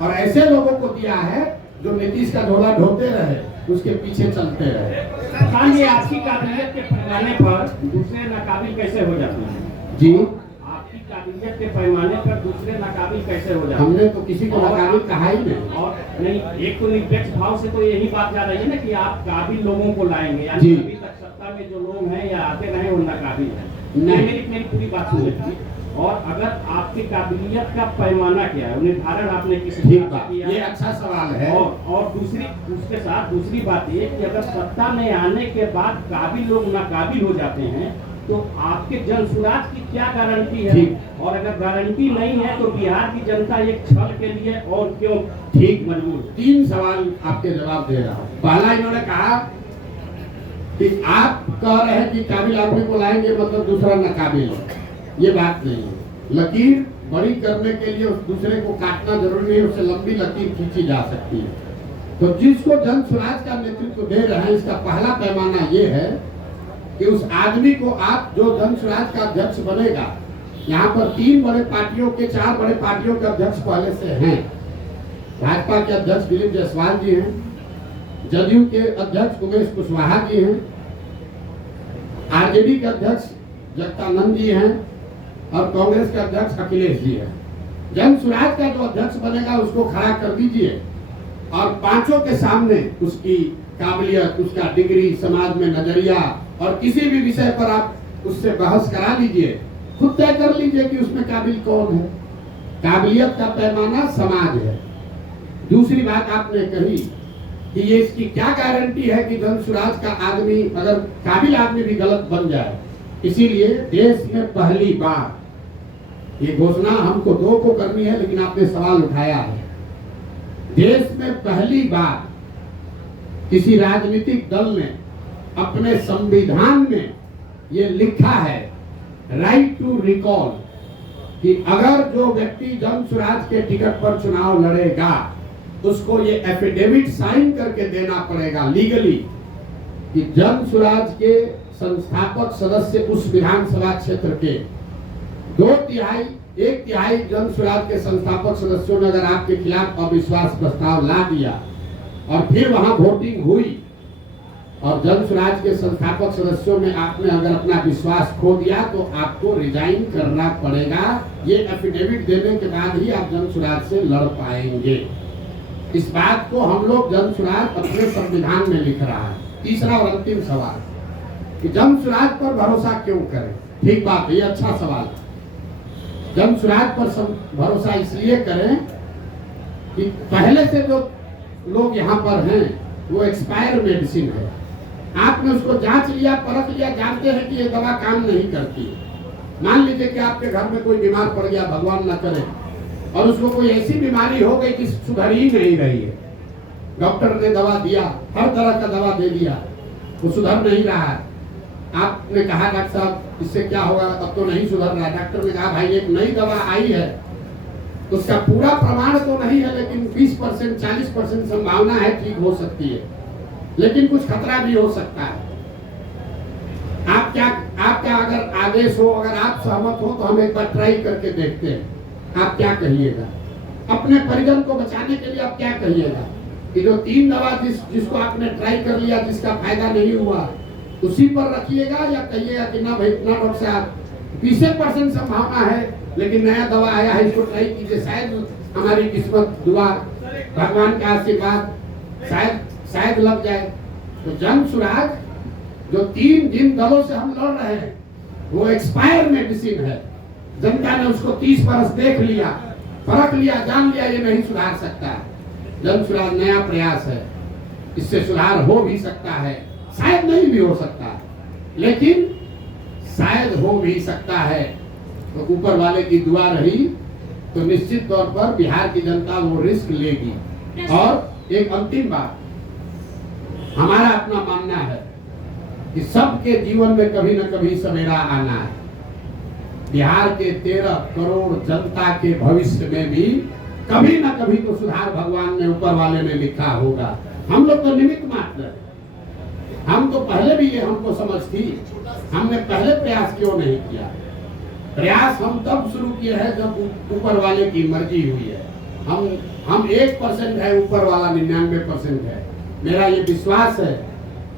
और ऐसे लोगों को दिया है जो नीतीश का झोला ढोते रहे, उसके पीछे चलते रहे। हाँ, ये आपकी काबिलियत के पैमाने पर दूसरे नाकाबिल कैसे हो जाते हैं? जी, आपकी काबिलियत के पैमाने पर दूसरे नाकाबिल कैसे हो जाते हैं? हमने तो किसी को नाकाबिल कहा ही नहीं। और नहीं, एक तो निरपेक्ष भाव से तो यही बात जा रही है ना कि आप काबिल लोगों को लाएंगे, यानी जी। अभी तक सत्ता में जो लोग हैं या आते रहे वो नाकाबिल हैं। नहीं। मेरी पूरी बात सुन लीजिए। और अगर आपकी काबिलियत का पैमाना क्या है, निर्धारण आपने किस ठीक हिसाब बात, से किया? ये अच्छा सवाल है। और उसके साथ दूसरी बात ये कि अगर सत्ता में आने के बाद काबिल लोग नाकाबिल हो जाते हैं तो आपके जन सुराज की क्या गारंटी है? ठीक। और अगर गारंटी नहीं है तो बिहार की जनता एक छल के लिए और क्यों ठीक मजबूर? 3 सवाल आपके जवाब दे रहा हूँ। पहला, इन्होंने कहा कि आप कह रहे हैं कि काबिल आदमी को लाएंगे मतलब दूसरा नाकाबिल है। ये बात नहीं है। लकीर बड़ी करने के लिए उस दूसरे को काटना जरूरी नहीं, उससे लंबी लकीर खींची जा सकती है। तो जिसको जन स्वराज का नेतृत्व दे रहे हैं, इसका पहला पैमाना ये है कि उस आदमी को आप जो जन स्वराज का अध्यक्ष बनेगा, यहाँ पर 3 बड़े पार्टियों के 4 बड़े पार्टियों के अध्यक्ष पहले से हैं। भाजपा के अध्यक्ष दिलीप जायसवाल जी हैं, जदयू के अध्यक्ष उमेश कुशवाहा जी हैं, आरजेडी के अध्यक्ष जगदानंद जी हैं और कांग्रेस के अध्यक्ष अखिलेश जी हैं। जन स्वराज का जो अध्यक्ष बनेगा उसको खड़ा कर दीजिए और 5 के सामने उसकी काबिलियत, उसका डिग्री, समाज में नजरिया और किसी भी विषय पर आप उससे बहस करा लीजिए, खुद तय कर लीजिए कि उसमें काबिल कौन है। काबिलियत का पैमाना समाज है। दूसरी बात आपने कही कि ये इसकी क्या गारंटी है कि जन स्वराज का आदमी, अगर काबिल आदमी भी गलत बन जाए। इसीलिए देश में पहली बार, ये घोषणा हमको 2 को करनी है लेकिन आपने सवाल उठाया है, देश में पहली बार किसी राजनीतिक दल ने अपने संविधान में ये लिखा है, राइट टू रिकॉल, कि अगर जो व्यक्ति जन स्वराज के टिकट पर चुनाव लड़ेगा उसको ये एफिडेविट साइन करके देना पड़ेगा लीगली कि जन स्वराज के संस्थापक सदस्य उस विधानसभा क्षेत्र के 1 तिहाई जन स्वराज के संस्थापक सदस्यों ने अगर आपके खिलाफ अविश्वास प्रस्ताव ला दिया और फिर वहां वोटिंग हुई और जन स्वराज के संस्थापक सदस्यों में आपने अगर अपना विश्वास खो दिया तो आपको रिजाइन करना पड़ेगा। ये एफिडेविट देने के बाद ही आप जन स्वराज से लड़ पाएंगे। इस बात को हम लोग जन स्वराज अपने संविधान में लिख रहा है। तीसरा और अंतिम सवाल कि जन स्वराज पर भरोसा क्यों करें? ठीक बात है, ये अच्छा सवाल है। जन स्वराज पर भरोसा इसलिए करें कि पहले से जो लोग यहाँ पर हैं वो एक्सपायर मेडिसिन है। आपने उसको जांच लिया, परख लिया, जानते हैं कि ये दवा काम नहीं करती। मान लीजिए कि आपके घर में कोई बीमार पड़ गया, भगवान न करे, और उसको कोई ऐसी बीमारी हो गई कि सुधर ही नहीं रही है। डॉक्टर ने दवा दिया, हर तरह का दवा दे दिया, वो सुधर नहीं रहा है। आपने कहा डॉक्टर साहब इससे क्या होगा, अब तो नहीं सुधर रहा। डॉक्टर ने कहा भाई एक नई दवा आई है, उसका पूरा प्रमाण तो नहीं है लेकिन 20% 40% संभावना है ठीक हो सकती है, लेकिन कुछ खतरा भी हो सकता है। आपका अगर आदेश हो, अगर आप सहमत हो तो हम एक बार ट्राई करके देखते हैं। आप क्या कहिएगा? अपने परिजन को बचाने के लिए आप क्या कहिएगा कि जो 3 दवा जिसको आपने ट्राई कर लिया, जिसका फायदा नहीं हुआ, उसी पर रखिएगा, या कहिएगा कि ना भाई इतना डॉक्टर साहब 20% संभावना है लेकिन नया दवा आया है, इसको ट्राई कीजिए, शायद हमारी किस्मत, दुआ, भगवान का आशीर्वाद, शायद लग जाए। तो जन स्वराज जो 3 जिन दलों से हम लड़ रहे हैं वो एक्सपायर मेडिसिन है। जनता ने उसको 30 बरस देख लिया, परख लिया, जान लिया, ये नहीं सुधार सकता। जन सुराज नया प्रयास है, इससे सुधार हो भी सकता है, शायद नहीं भी हो सकता, लेकिन शायद हो भी सकता है। तो ऊपर वाले की दुआ रही तो निश्चित तौर पर बिहार की जनता वो रिस्क लेगी। और एक अंतिम बात, हमारा अपना मानना है कि सबके जीवन में कभी न कभी सवेरा आना है। बिहार के 13 करोड़ जनता के भविष्य में भी कभी न कभी तो सुधार भगवान ने, ऊपर वाले ने लिखा होगा। हम लोग तो निमित्त मात्र हैं। हम तो पहले भी ये हमको समझ थी, हमने पहले प्रयास क्यों नहीं किया? प्रयास हम तब शुरू किए हैं जब ऊपर वाले की मर्जी हुई है। हम 1% है, ऊपर वाला 99% है। मेरा ये विश्वास है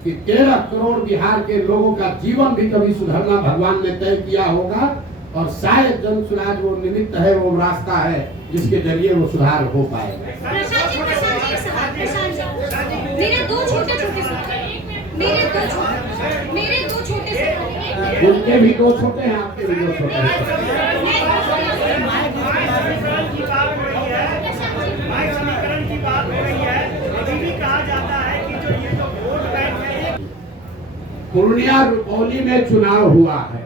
कि 13 करोड़ बिहार के लोगों का जीवन भी कभी सुधरना भगवान ने तय किया होगा, और शायद जन सुराज वो निमित्त है, वो रास्ता है जिसके जरिए वो सुधार हो पाएगा। मेरे दो छोटे उनके भी 2 छोटे हैं, आपके भी 2 छोटे हैं। समीकरण की बात हो रही है, अभी भी कहा जाता है कि जो ये जो वोट बैंक है, पूर्णिया रुपौली में चुनाव हुआ है।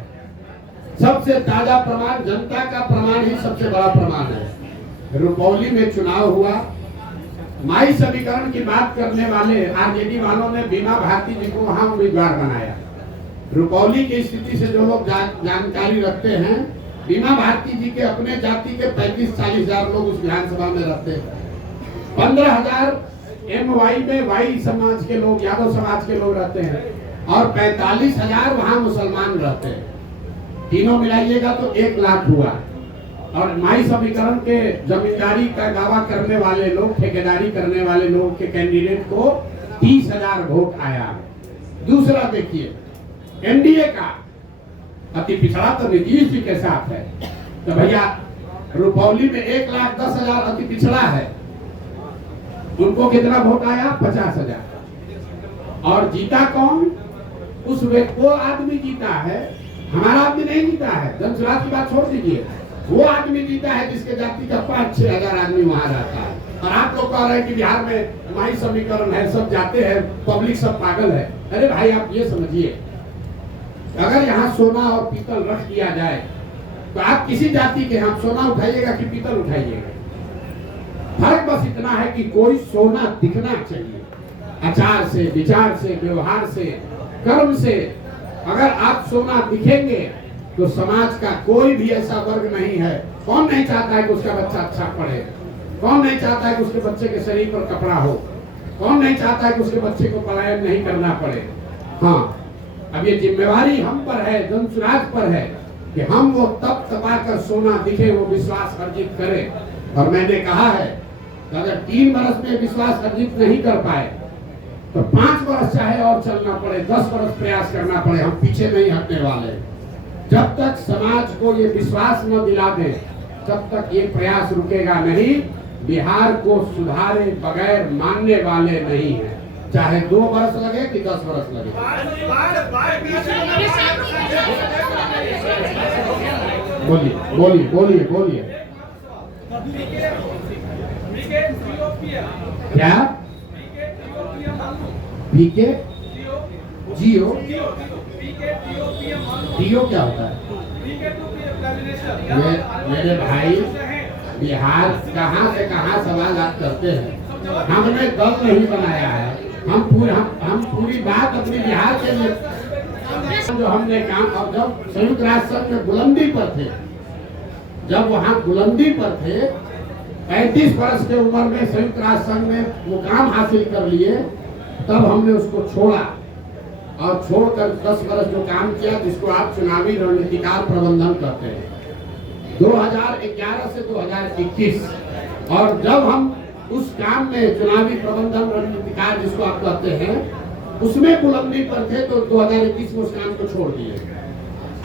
सबसे ताजा प्रमाण, जनता का प्रमाण ही सबसे बड़ा प्रमाण है। रुपौली में चुनाव हुआ, माई समीकरण की बात करने वाले आरजेडी वालों ने बीमा भारती जी को वहां उम्मीदवार बनाया। रुपौली की स्थिति से जो लोग जानकारी रखते हैं, बीमा भारती जी के अपने जाति के 35-40 हजार लोग उस विधानसभा में रहते हैं। 15,000 MY में वाई समाज के लोग, यादव समाज के लोग रहते हैं, और 45,000 वहां मुसलमान रहते हैं। तीनों मिलाइएगा तो 1 लाख हुआ। और माई समीकरण के जमींदारी का दावा करने वाले लोग, ठेकेदारी करने वाले लोग के कैंडिडेट को 30,000 वोट आया। दूसरा देखिए, एनडीए का अति पिछड़ा तो नीतीश जी के साथ है, तो भैया रुपौली में 1,10,000 अति पिछड़ा है, उनको कितना वोट आया? 50,000। और जीता कौन? उस वो आदमी जीता है, हमारा आदमी नहीं जीता है। जन सुराज की बात छोड़ दीजिए, वो आदमी जीता है जिसके जाति का 5-6 हजार आदमी वहां रहता है। और आप लोग कह रहे हैं कि बिहार में माई समीकरण है, सब जाते हैं, पब्लिक सब पागल है। अरे भाई आप ये समझिए, अगर यहाँ सोना और पीतल रख दिया जाए तो आप किसी जाति के यहाँ सोना उठाइएगा कि पीतल उठाइएगा? फर्क बस इतना है कि कोई सोना दिखना चाहिए, आचार से, विचार से, व्यवहार से, कर्म से। अगर आप सोना दिखेंगे तो समाज का कोई भी ऐसा वर्ग नहीं है। कौन नहीं चाहता है कि उसका बच्चा अच्छा पढ़े? कौन नहीं चाहता है कि उसके बच्चे के शरीर पर कपड़ा हो? कौन नहीं चाहता है कि उसके बच्चे को पलायन नहीं करना पड़े? हाँ, अब ये जिम्मेवारी हम पर है, जन सुराज पर है कि हम वो तप तपाकर सोना दिखे, वो विश्वास अर्जित करें। और मैंने कहा है कि अगर 3 वर्ष में विश्वास अर्जित नहीं कर पाए तो 5 वर्ष चाहे और चलना पड़े, 10 वर्ष प्रयास करना पड़े, हम पीछे नहीं हटने वाले। जब तक समाज को ये विश्वास न दिला दे, तब तक ये प्रयास रुकेगा नहीं। बिहार को सुधारे बगैर मानने वाले नहीं है, चाहे 2 वर्ष लगे कि 10 वर्ष लगे। बोलिए बोलिए बोलिए बोलिए। क्या? पीके जियो डीओ क्या होता है? मेरे भाई, बिहार कहाँ से कहाँ सवाल आप करते हैं। हमने दल नहीं बनाया है, हम पूरी बात अपनी बिहार के लिए जो हमने काम। और जब संयुक्त राष्ट्र संघ में बुलंदी पर थे, जब वहाँ बुलंदी पर थे, 35 वर्ष के उम्र में संयुक्त राष्ट्र संघ में मुकाम हासिल कर लिए, तब हमने उसको छोड़ा और छोड़कर 10 वर्ष जो काम किया, जिसको आप चुनावी रणनीतिकार प्रबंधन कहते हैं, 2011 से 2021। और जब हम उस काम में चुनावी प्रबंधन रणनीतिकार जिसको आप कहते हैं, उसमें बुलंदी पर थे, तो 2021 में उस काम को छोड़ दिए।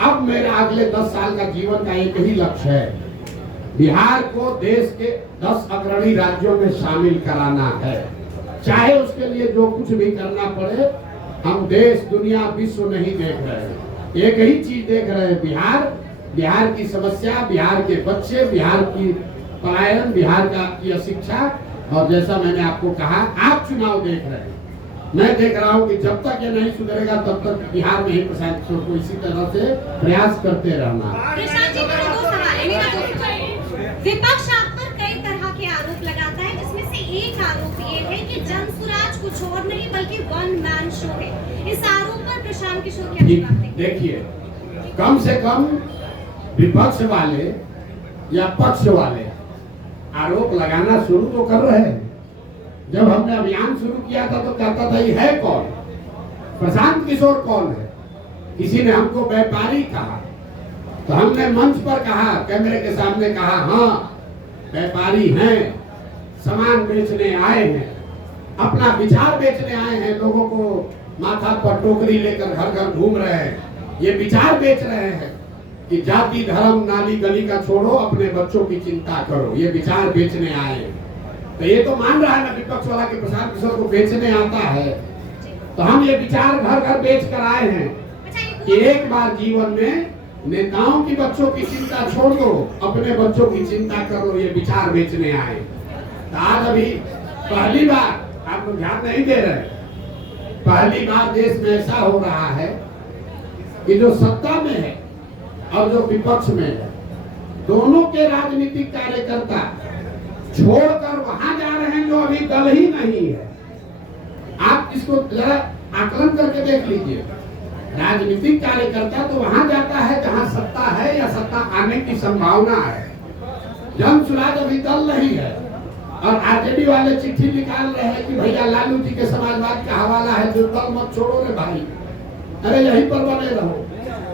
अब मेरा अगले 10 साल का जीवन का एक ही लक्ष्य है, बिहार को देश के 10 अग्रणी राज्यों में शामिल कराना है। चाहे उसके लिए जो कुछ भी करना पड़े। हम देश, दुनिया, विश्व नहीं देख रहे हैं, एक ही चीज देख रहे हैं, बिहार, बिहार की समस्या, बिहार के बच्चे, बिहार की पलायन, बिहार का की अशिक्षा, और जैसा मैंने आपको कहा, आप चुनाव देख रहे हैं, मैं देख रहा हूं कि जब तक ये नहीं सुधरेगा तब तक बिहार में ही प्रशांत किशोर को इसी तरह से प्रयास करते रहना। प्रशांत जी, मेरा दो सवाल है, मेरा दो सवाल है। विपक्ष आप पर कई तरह के आरोप लगाता है, जिसमें से एक आरोप ये है कि जनसुराज कुछ और नहीं बल्कि वन मैन शो है। इस आरोप पर प्रशांत किशोर क्या जवाब देंगे? देखिए, कम से कम विपक्ष वाले या पक्ष वाले आरोप लगाना शुरू तो कर रहे हैं। जब हमने अभियान शुरू किया था तो कहता था ये है कौन, प्रशांत किशोर कौन है, किसी ने हमको व्यापारी कहा, तो हमने मंच पर कहा, कैमरे के सामने कहा, हाँ व्यापारी हैं, सामान बेचने आए हैं, अपना विचार बेचने आए हैं, लोगों को माथा पर टोकरी लेकर घर घर घूम रहे हैं, ये विचार बेच रहे हैं कि जाति धर्म नाली गली का छोड़ो, अपने बच्चों की चिंता करो, ये विचार बेचने आए हैं। तो ये तो मान रहा है ना विपक्ष वाला कि प्रशांत किशोर को बेचने आता है, तो हम ये विचार घर घर बेच कर आए हैं कि एक बार जीवन में नेताओं की बच्चों की चिंता छोड़ दो, अपने बच्चों की चिंता कर लो, ये विचार बेचने आए। तो आज अभी पहली बार, आप लोग ध्यान नहीं दे रहे, पहली बार देश में ऐसा हो रहा है कि जो सत्ता में है और जो विपक्ष में है, दोनों के राजनीतिक कार्यकर्ता छोड़कर वहां जा रहे हैं जो अभी दल ही नहीं है। आप इसको जरा आकलन करके देख लीजिए, राजनीतिक कार्यकर्ता तो वहां जाता है जहां सत्ता है या सत्ता आने की संभावना है। जनसुराज अभी दल नहीं है और आरजेडी वाले चिट्ठी निकाल रहे हैं कि भैया लालू जी के समाजवाद का हवाला है, जो दल मत छोड़ो रे भाई, अरे यहीं पर बने रहो।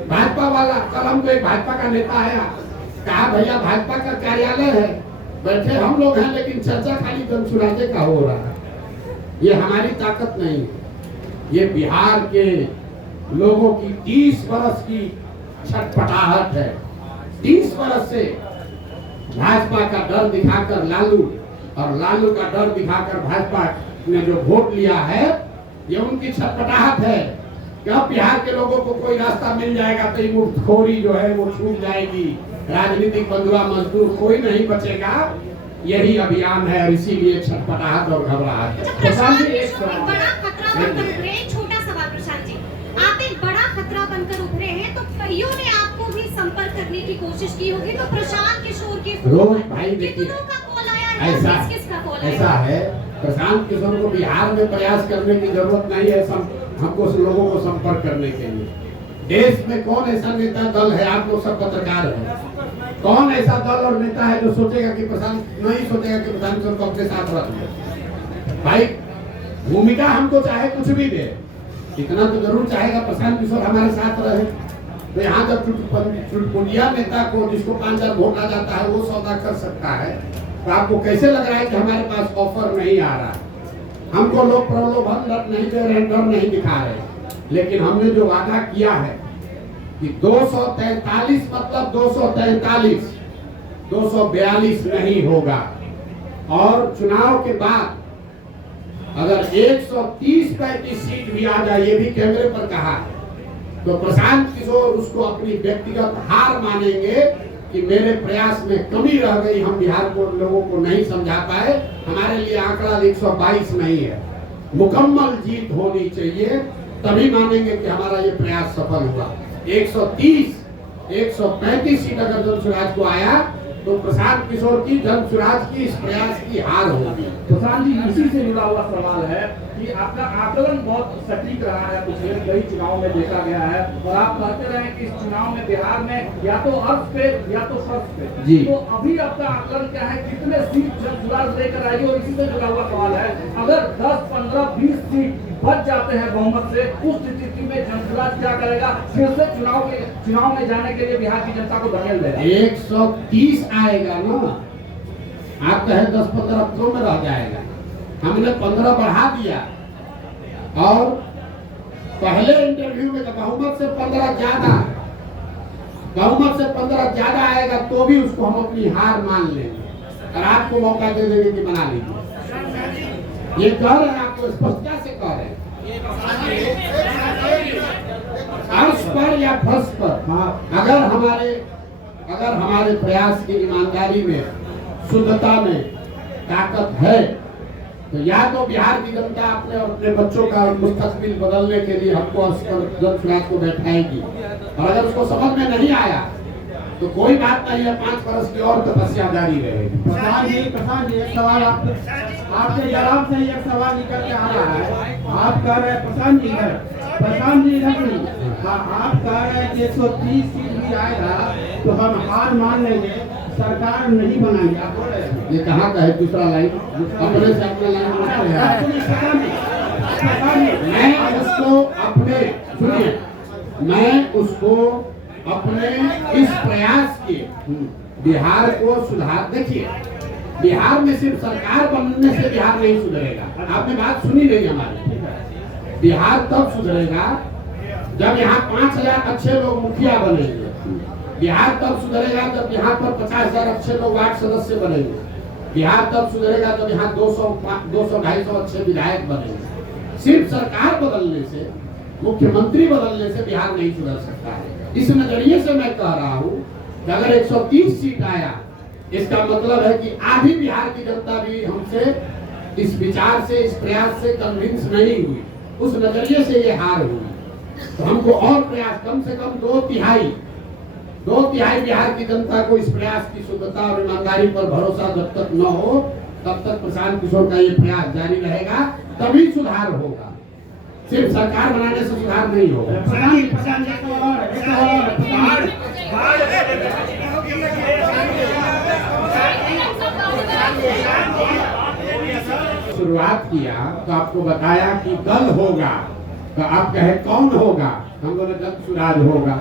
भाजपा वाला, कल हमको एक भाजपा का नेता आया, कहा भैया भाजपा का कार्यालय है, बैठे हम लोग हैं लेकिन चर्चा खाली जनसुराजे का हो रहा है। ये हमारी ताकत नहीं है, ये बिहार के लोगों की 30 बरस की छटपटाहट है। 30 बरस से भाजपा का डर दिखाकर लालू और लालू का डर दिखाकर भाजपा ने जो वोट लिया है, ये उनकी छटपटाहट है कि अब बिहार के लोगों को कोई रास्ता मिल जाएगा तो ये मुफ्तखोरी जो है वो छूट जाएगी, राजनीतिक बंधुआ मजदूर कोई नहीं बचेगा। यही अभियान है और इसीलिए छटपटाहट और घबराहट। प्रशांत जी, एक बड़ा खतरा बनकर उभरे, एक छोटा सवाल प्रशांत जी, आप एक बड़ा खतरा बनकर उभरे हैं, तो कईयों ने आपको भी संपर्क करने की कोशिश की होगी, तो प्रशांत किशोर के रोज भाई देखिए, का कॉल आया, किसका कॉल आया? ऐसा है, प्रशांत किशोर को बिहार में प्रयास करने की जरूरत नहीं है हमको लोगों को संपर्क करने के लिए। देश में कौन ऐसा नेता दल है, आप लोग सब पत्रकार हैं, कौन ऐसा दल और नेता है जो सोचेगा कि प्रशांत, नहीं सोचेगा कि प्रशांत किशोर को अपने साथ रख ले। भाई भूमिका हमको चाहे कुछ भी दे, इतना तो जरूर चाहेगा प्रशांत किशोर हमारे साथ रहे। तो यहाँ जब चुटपुटिया नेता को जिसको 5,000 वोट आ जाता है वो सौदा कर सकता है, तो आपको कैसे लग रहा है कि हमारे पास ऑफर नहीं आ रहा है? हमको लोग प्रलोभन नहीं दे रहे, डर नहीं दिखा रहे, लेकिन हमने जो वादा किया है कि 243 मतलब 243, 242 नहीं होगा। और चुनाव के बाद अगर 130-35 सीट भी आ जाए, ये भी कैमरे पर कहा है, तो प्रशांत किशोर उसको अपनी व्यक्तिगत हार मानेंगे कि मेरे प्रयास में कमी रह गई, हम बिहार को लोगों को नहीं समझा पाए। हमारे लिए आंकड़ा 122 नहीं है, मुकम्मल जीत होनी चाहिए, तभी मानेंगे कि हमारा ये प्रयास सफल हुआ। 130-135 सीट अगर जनसुराज को आया तो प्रशांत किशोर की जनसुराज की इस प्रयास की हार होगी। प्रशांत जी, इसी से जुड़ा हुआ सवाल है कि आपका आकलन बहुत सटीक रहा है, पिछले कई चुनाव में देखा गया है, और आप कहते रहे कि इस चुनाव में बिहार में या तो अर्थ पे या तो शर्त पे जी, तो अभी आपका आकलन क्या है, कितने सीट जनसुराज लेकर आई? और इसी से जुड़ा हुआ सवाल है, अगर 10, 15, 20 सीट बच जाते हैं बहुमत से, उस स्थिति में जनसुराज क्या करेगा? फिर से चुनाव में जाने के लिए बिहार की जनता को धकेल देगा? 130 आएगा ना, आप कहे 10-15 तो में रह जाएगा, हमने 15 बढ़ा दिया। और पहले इंटरव्यू में बहुमत से 15 ज्यादा, बहुमत से 15 ज्यादा आएगा तो भी उसको हम अपनी हार मान लेंगे और आपको मौका दे देंगे कि बना लीजिए। ये कह रहे हैं, आपको स्पष्टता से कह रहे हैं, अर्श पर या फर्श पर। हाँ, अगर हमारे प्रयास की ईमानदारी में, शुद्धता में ताकत है तो या तो बिहार की जनता अपने और अपने बच्चों का मुस्तकबिल बदलने के लिए हमको जन सुराज को बैठाएगी, और अगर उसको समझ में नहीं आया तो कोई बात नहीं है, 5 वर्ष की और तपस्या जारी रहेगी। प्रधान जी एक सवाल आपके जवाब से एक सवाल निकल के आ रहा है। आप कह रहे हैं प्रधान जी इधर नहीं, आप कह रहे हैं कि 130 सीट भी आएगा तो हम हार मान लेंगे, सरकार नहीं बनाएंगे। आप बोल रहे हैं ये कहाँ का है दूसरा लाइन? अपने से अपना लाइन मैं उसको अपने इस प्रयास के बिहार को सुधार, देखिए बिहार में सिर्फ सरकार बनने से बिहार नहीं सुधरेगा। आपने बात सुनी नहीं हमारी। बिहार तब सुधरेगा जब यहाँ 5000 अच्छे लोग मुखिया बनेंगे। बिहार तब सुधरेगा जब यहाँ पर 50,000 अच्छे लोग वार्ड सदस्य बनेंगे। बिहार तब सुधरेगा जब यहाँ 200-250 अच्छे विधायक बनेंगे। सिर्फ सरकार बदलने से, मुख्यमंत्री बदलने से बिहार नहीं सुधर सकता है। इस नजरिए से मैं कह रहा हूँ कि अगर 130 सीट आया, इसका मतलब है कि आधी बिहार की जनता भी हमसे इस विचार से, इस प्रयास से कन्विंस नहीं हुई। उस नजरिए से ये हार हुई। तो हमको और प्रयास, कम से कम 2/3 बिहार की जनता को इस प्रयास की शुद्धता और ईमानदारी पर भरोसा जब तक न हो, तब तक प्रशांत किशोर का ये प्रयास जारी रहेगा, तभी सुधार होगा। सिर्फ सरकार बनाने से सुधार नहीं होगा। शुरुआत किया तो आपको बताया कि दल होगा, तो आप कहे कौन होगा? हम बोले जन सुराज होगा।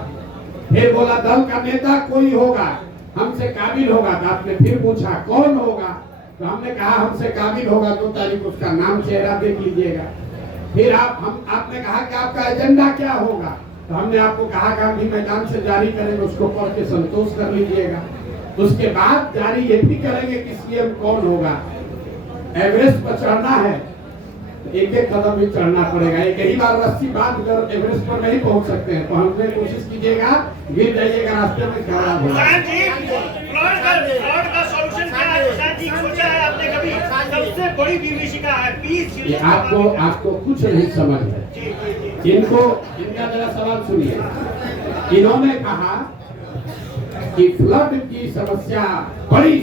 फिर बोला दल का नेता कोई होगा, हमसे काबिल होगा। तो आपने फिर पूछा कौन होगा? तो हमने कहा हमसे काबिल होगा, 2 तारीख उसका नाम चेहरा देख लीजिएगा। फिर आपने कहा कि आपका एजेंडा क्या होगा? तो हमने आपको कहा गांधी मैदान से जारी करेंगे, उसको पढ़ के संतोष कर लीजिएगा। उसके बाद जारी ये भी करेंगे कि सीएम कौन होगा। एवरेस्ट पर चढ़ना है, एक कदम भी चढ़ना पड़ेगा। एक ही बार रस्सी बांध कर एवरेस्ट पर नहीं पहुंच सकते हैं। पहुंचने की कोशिश कीजिएगा, गिर जाइएगा, रास्ते में खराब होगा। आपको कुछ नहीं समझ है। इनका जरा सवाल सुनिए। इन्होंने कहा कि फ्लड की समस्या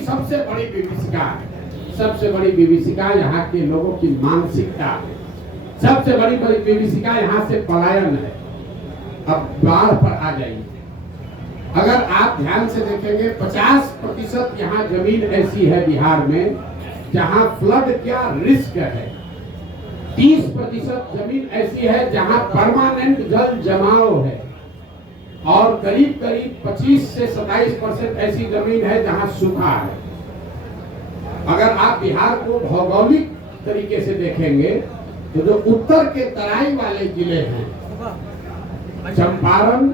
सबसे बड़ी विभीषिका है। सबसे बड़ी विभीषिका यहाँ के लोगों की मानसिकता है। सबसे बड़ी विभीषिका यहाँ से पलायन है। अब बाढ़ पर आ जाइए। अगर आप ध्यान से देखेंगे 50% यहाँ जमीन ऐसी है बिहार में जहाँ फ्लड क्या रिस्क है। 30% जमीन ऐसी है जहाँ परमानेंट जल जमाव है, और करीब 25 से 27% ऐसी जमीन है जहाँ सूखा है। अगर आप बिहार को भौगोलिक तरीके से देखेंगे तो जो उत्तर के तराई वाले जिले हैं, चंपारण,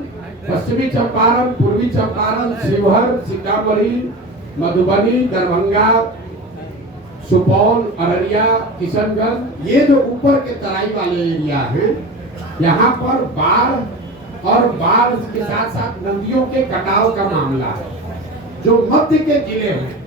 पश्चिमी चंपारण, पूर्वी चंपारण, शिवहर, सीतामढ़ी, मधुबनी, दरभंगा, सुपौल, अररिया, किशनगंज, ये जो ऊपर के तराई वाले एरिया हैं, यहाँ पर बाढ़ के साथ साथ नदियों के कटाव का मामला है। जो मध्य के जिले हैं,